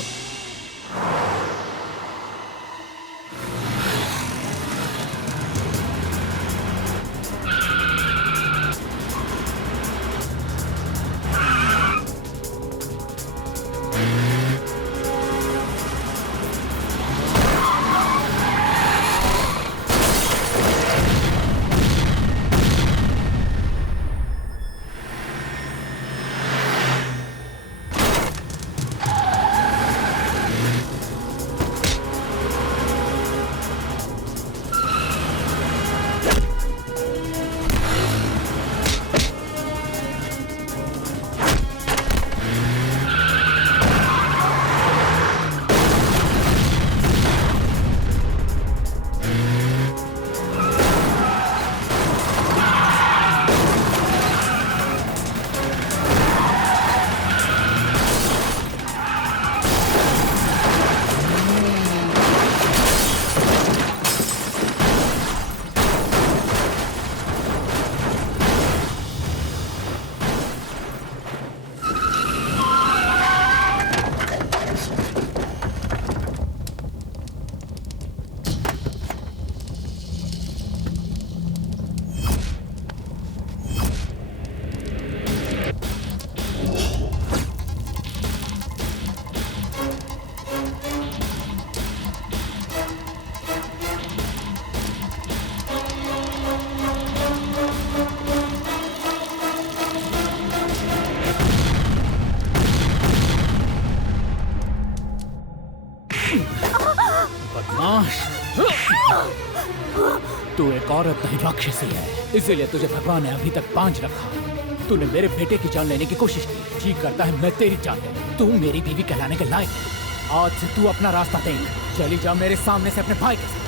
तू एक औरत नहीं राक्षसी है, इसीलिए तुझे भगवान ने अभी तक बांझ रखा। तूने मेरे बेटे की जान लेने की कोशिश की। जी करता है मैं तेरी जान ले। तू मेरी बीवी कहलाने के लायक है। आज से तू अपना रास्ता देख। चली जा मेरे सामने से अपने भाई के साथ।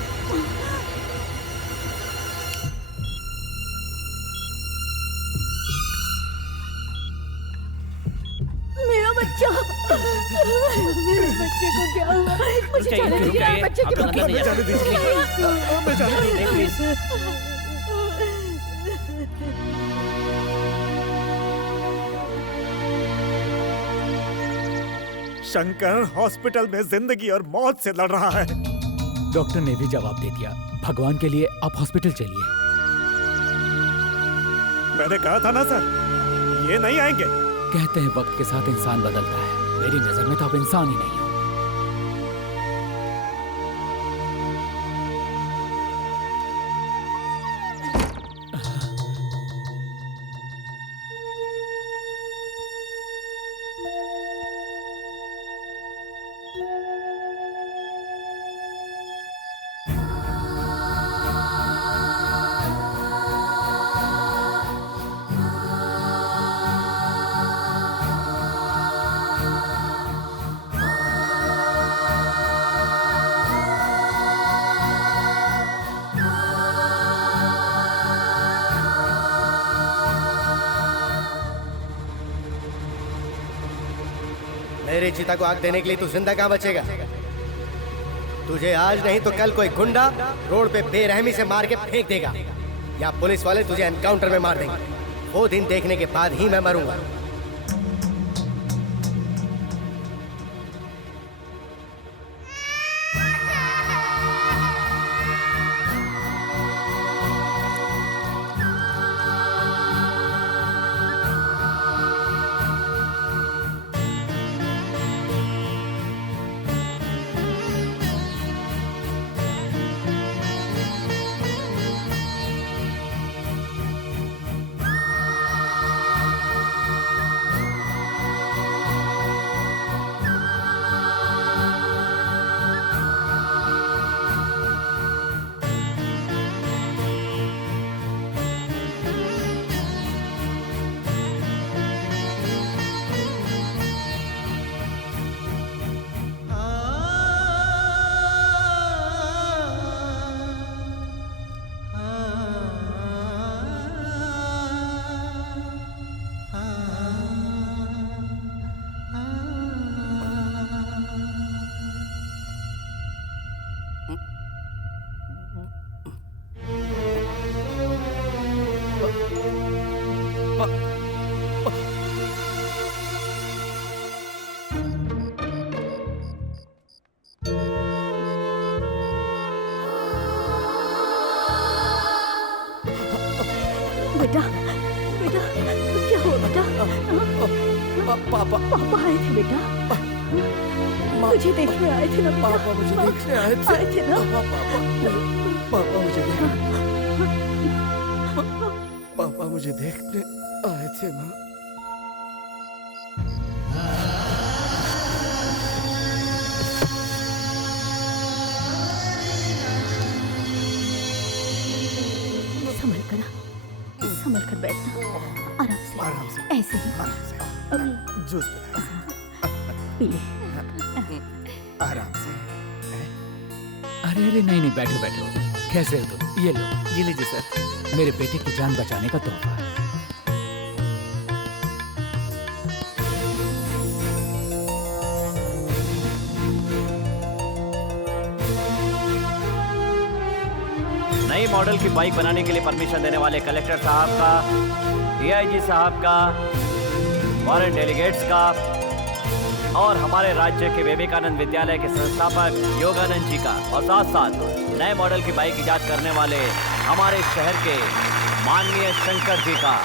मेरा बच्चा, मेरे बच्चे को क्या हुआ? मुझे जाने दीजिए, मेरे बच्चे की हमें जाने दीजिए, हमें जाने दीजिए। शंकर हॉस्पिटल में जिंदगी और मौत से लड़ रहा है। डॉक्टर ने भी जवाब दे दिया। भगवान के लिए आप हॉस्पिटल चलिए। मैंने कहा था ना सर, ये नहीं आएंगे। कहते हैं वक्त के साथ इंसान बदलता है। मेरी नजर में तो आप इंसान ही नहीं हो। मेरे चिता को आग देने के लिए तू जिंदा कहाँ बचेगा? तुझे आज नहीं तो कल कोई गुंडा रोड पे बेरहमी से मार के फेंक देगा, या पुलिस वाले तुझे एनकाउंटर में मार देंगे। वो दिन देखने के बाद ही मैं मरूंगा। बेटा, बेटा, क्या हुआ बेटा? पापा आए थे बेटा, मुझे देखने आए थे ना? पापा मुझे देखने आए थे ना? पापा मुझे देखने आए थे माँ। संभल कर बैठना, आराम से ऐसे ही जूस पी ले। आराम से। अरे अरे नहीं नहीं, बैठो बैठो। कैसे हो तुम? ये लो। ये लीजिए सर। मेरे बेटे की जान बचाने का तोहफा। नई मॉडल की बाइक बनाने के लिए परमिशन देने वाले कलेक्टर साहब का, डीआईजी साहब का, फॉरेन डेलीगेट्स का और हमारे राज्य के विवेकानंद विद्यालय के संस्थापक योगानंद जी का, और साथ साथ नए मॉडल की बाइक इजाद करने वाले हमारे शहर के माननीय शंकर जी का,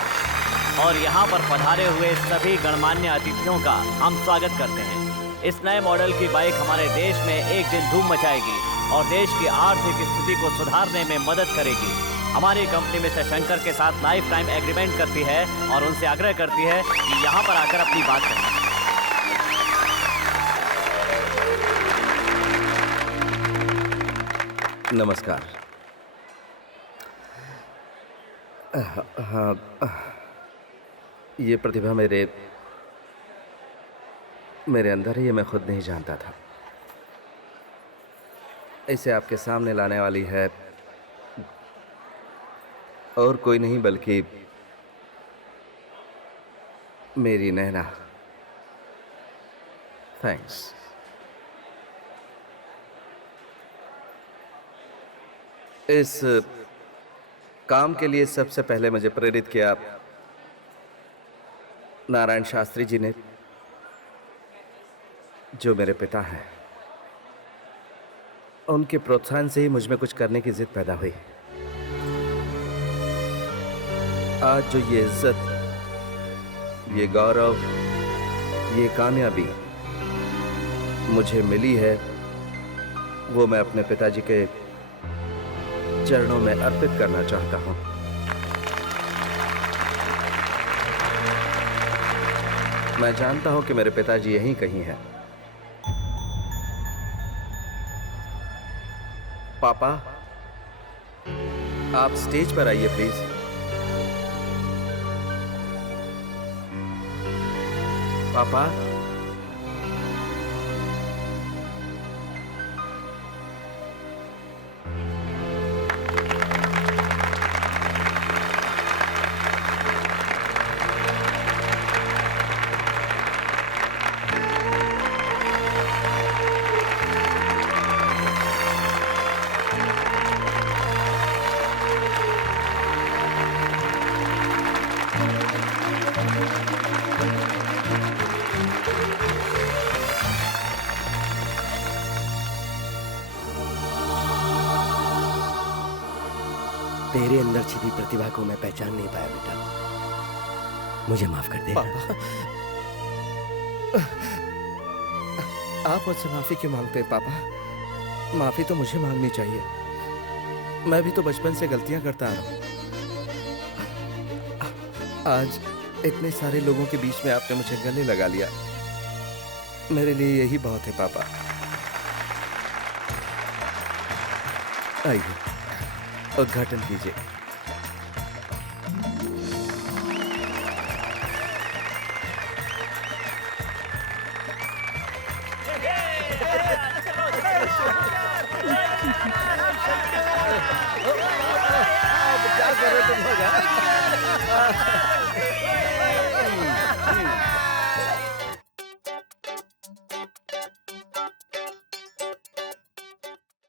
और यहाँ पर पधारे हुए सभी गणमान्य अतिथियों का हम स्वागत करते हैं। इस नए मॉडल की बाइक हमारे देश में एक दिन धूम मचाएगी और देश की आर्थिक स्थिति को सुधारने में मदद करेगी। हमारी कंपनी मिस्टर शंकर के साथ लाइफ टाइम एग्रीमेंट करती है और उनसे आग्रह करती है कि यहाँ पर आकर अपनी बात करें। नमस्कार। हाँ, ये प्रतिभा मेरे अंदर है, ये मैं खुद नहीं जानता था। इसे आपके सामने लाने वाली है और कोई नहीं बल्कि मेरी नैना। थैंक्स। इस काम के लिए सबसे पहले मुझे प्रेरित किया नारायण शास्त्री जी ने, जो मेरे पिता हैं। उनके प्रोत्साहन से ही मुझ में कुछ करने की जिद पैदा हुई। आज जो ये इज्जत, ये गौरव, ये कामयाबी मुझे मिली है, वो मैं अपने पिताजी के चरणों में अर्पित करना चाहता हूं। मैं जानता हूं कि मेरे पिताजी यहीं कहीं हैं। पापा, आप स्टेज पर आइए प्लीज। पापा, तेरे अंदर छिपी प्रतिभा को मैं पहचान नहीं पाया बेटा, मुझे माफ कर दे। पापा, आप मुझसे माफी क्यों मांगते हैं पापा? माफी तो मुझे मांगनी चाहिए। मैं भी तो बचपन से गलतियां करता आ रहा हूं। आज इतने सारे लोगों के बीच में आपने मुझे गले लगा लिया, मेरे लिए यही बहुत है पापा। आइए, उद्घाटन कीजिए।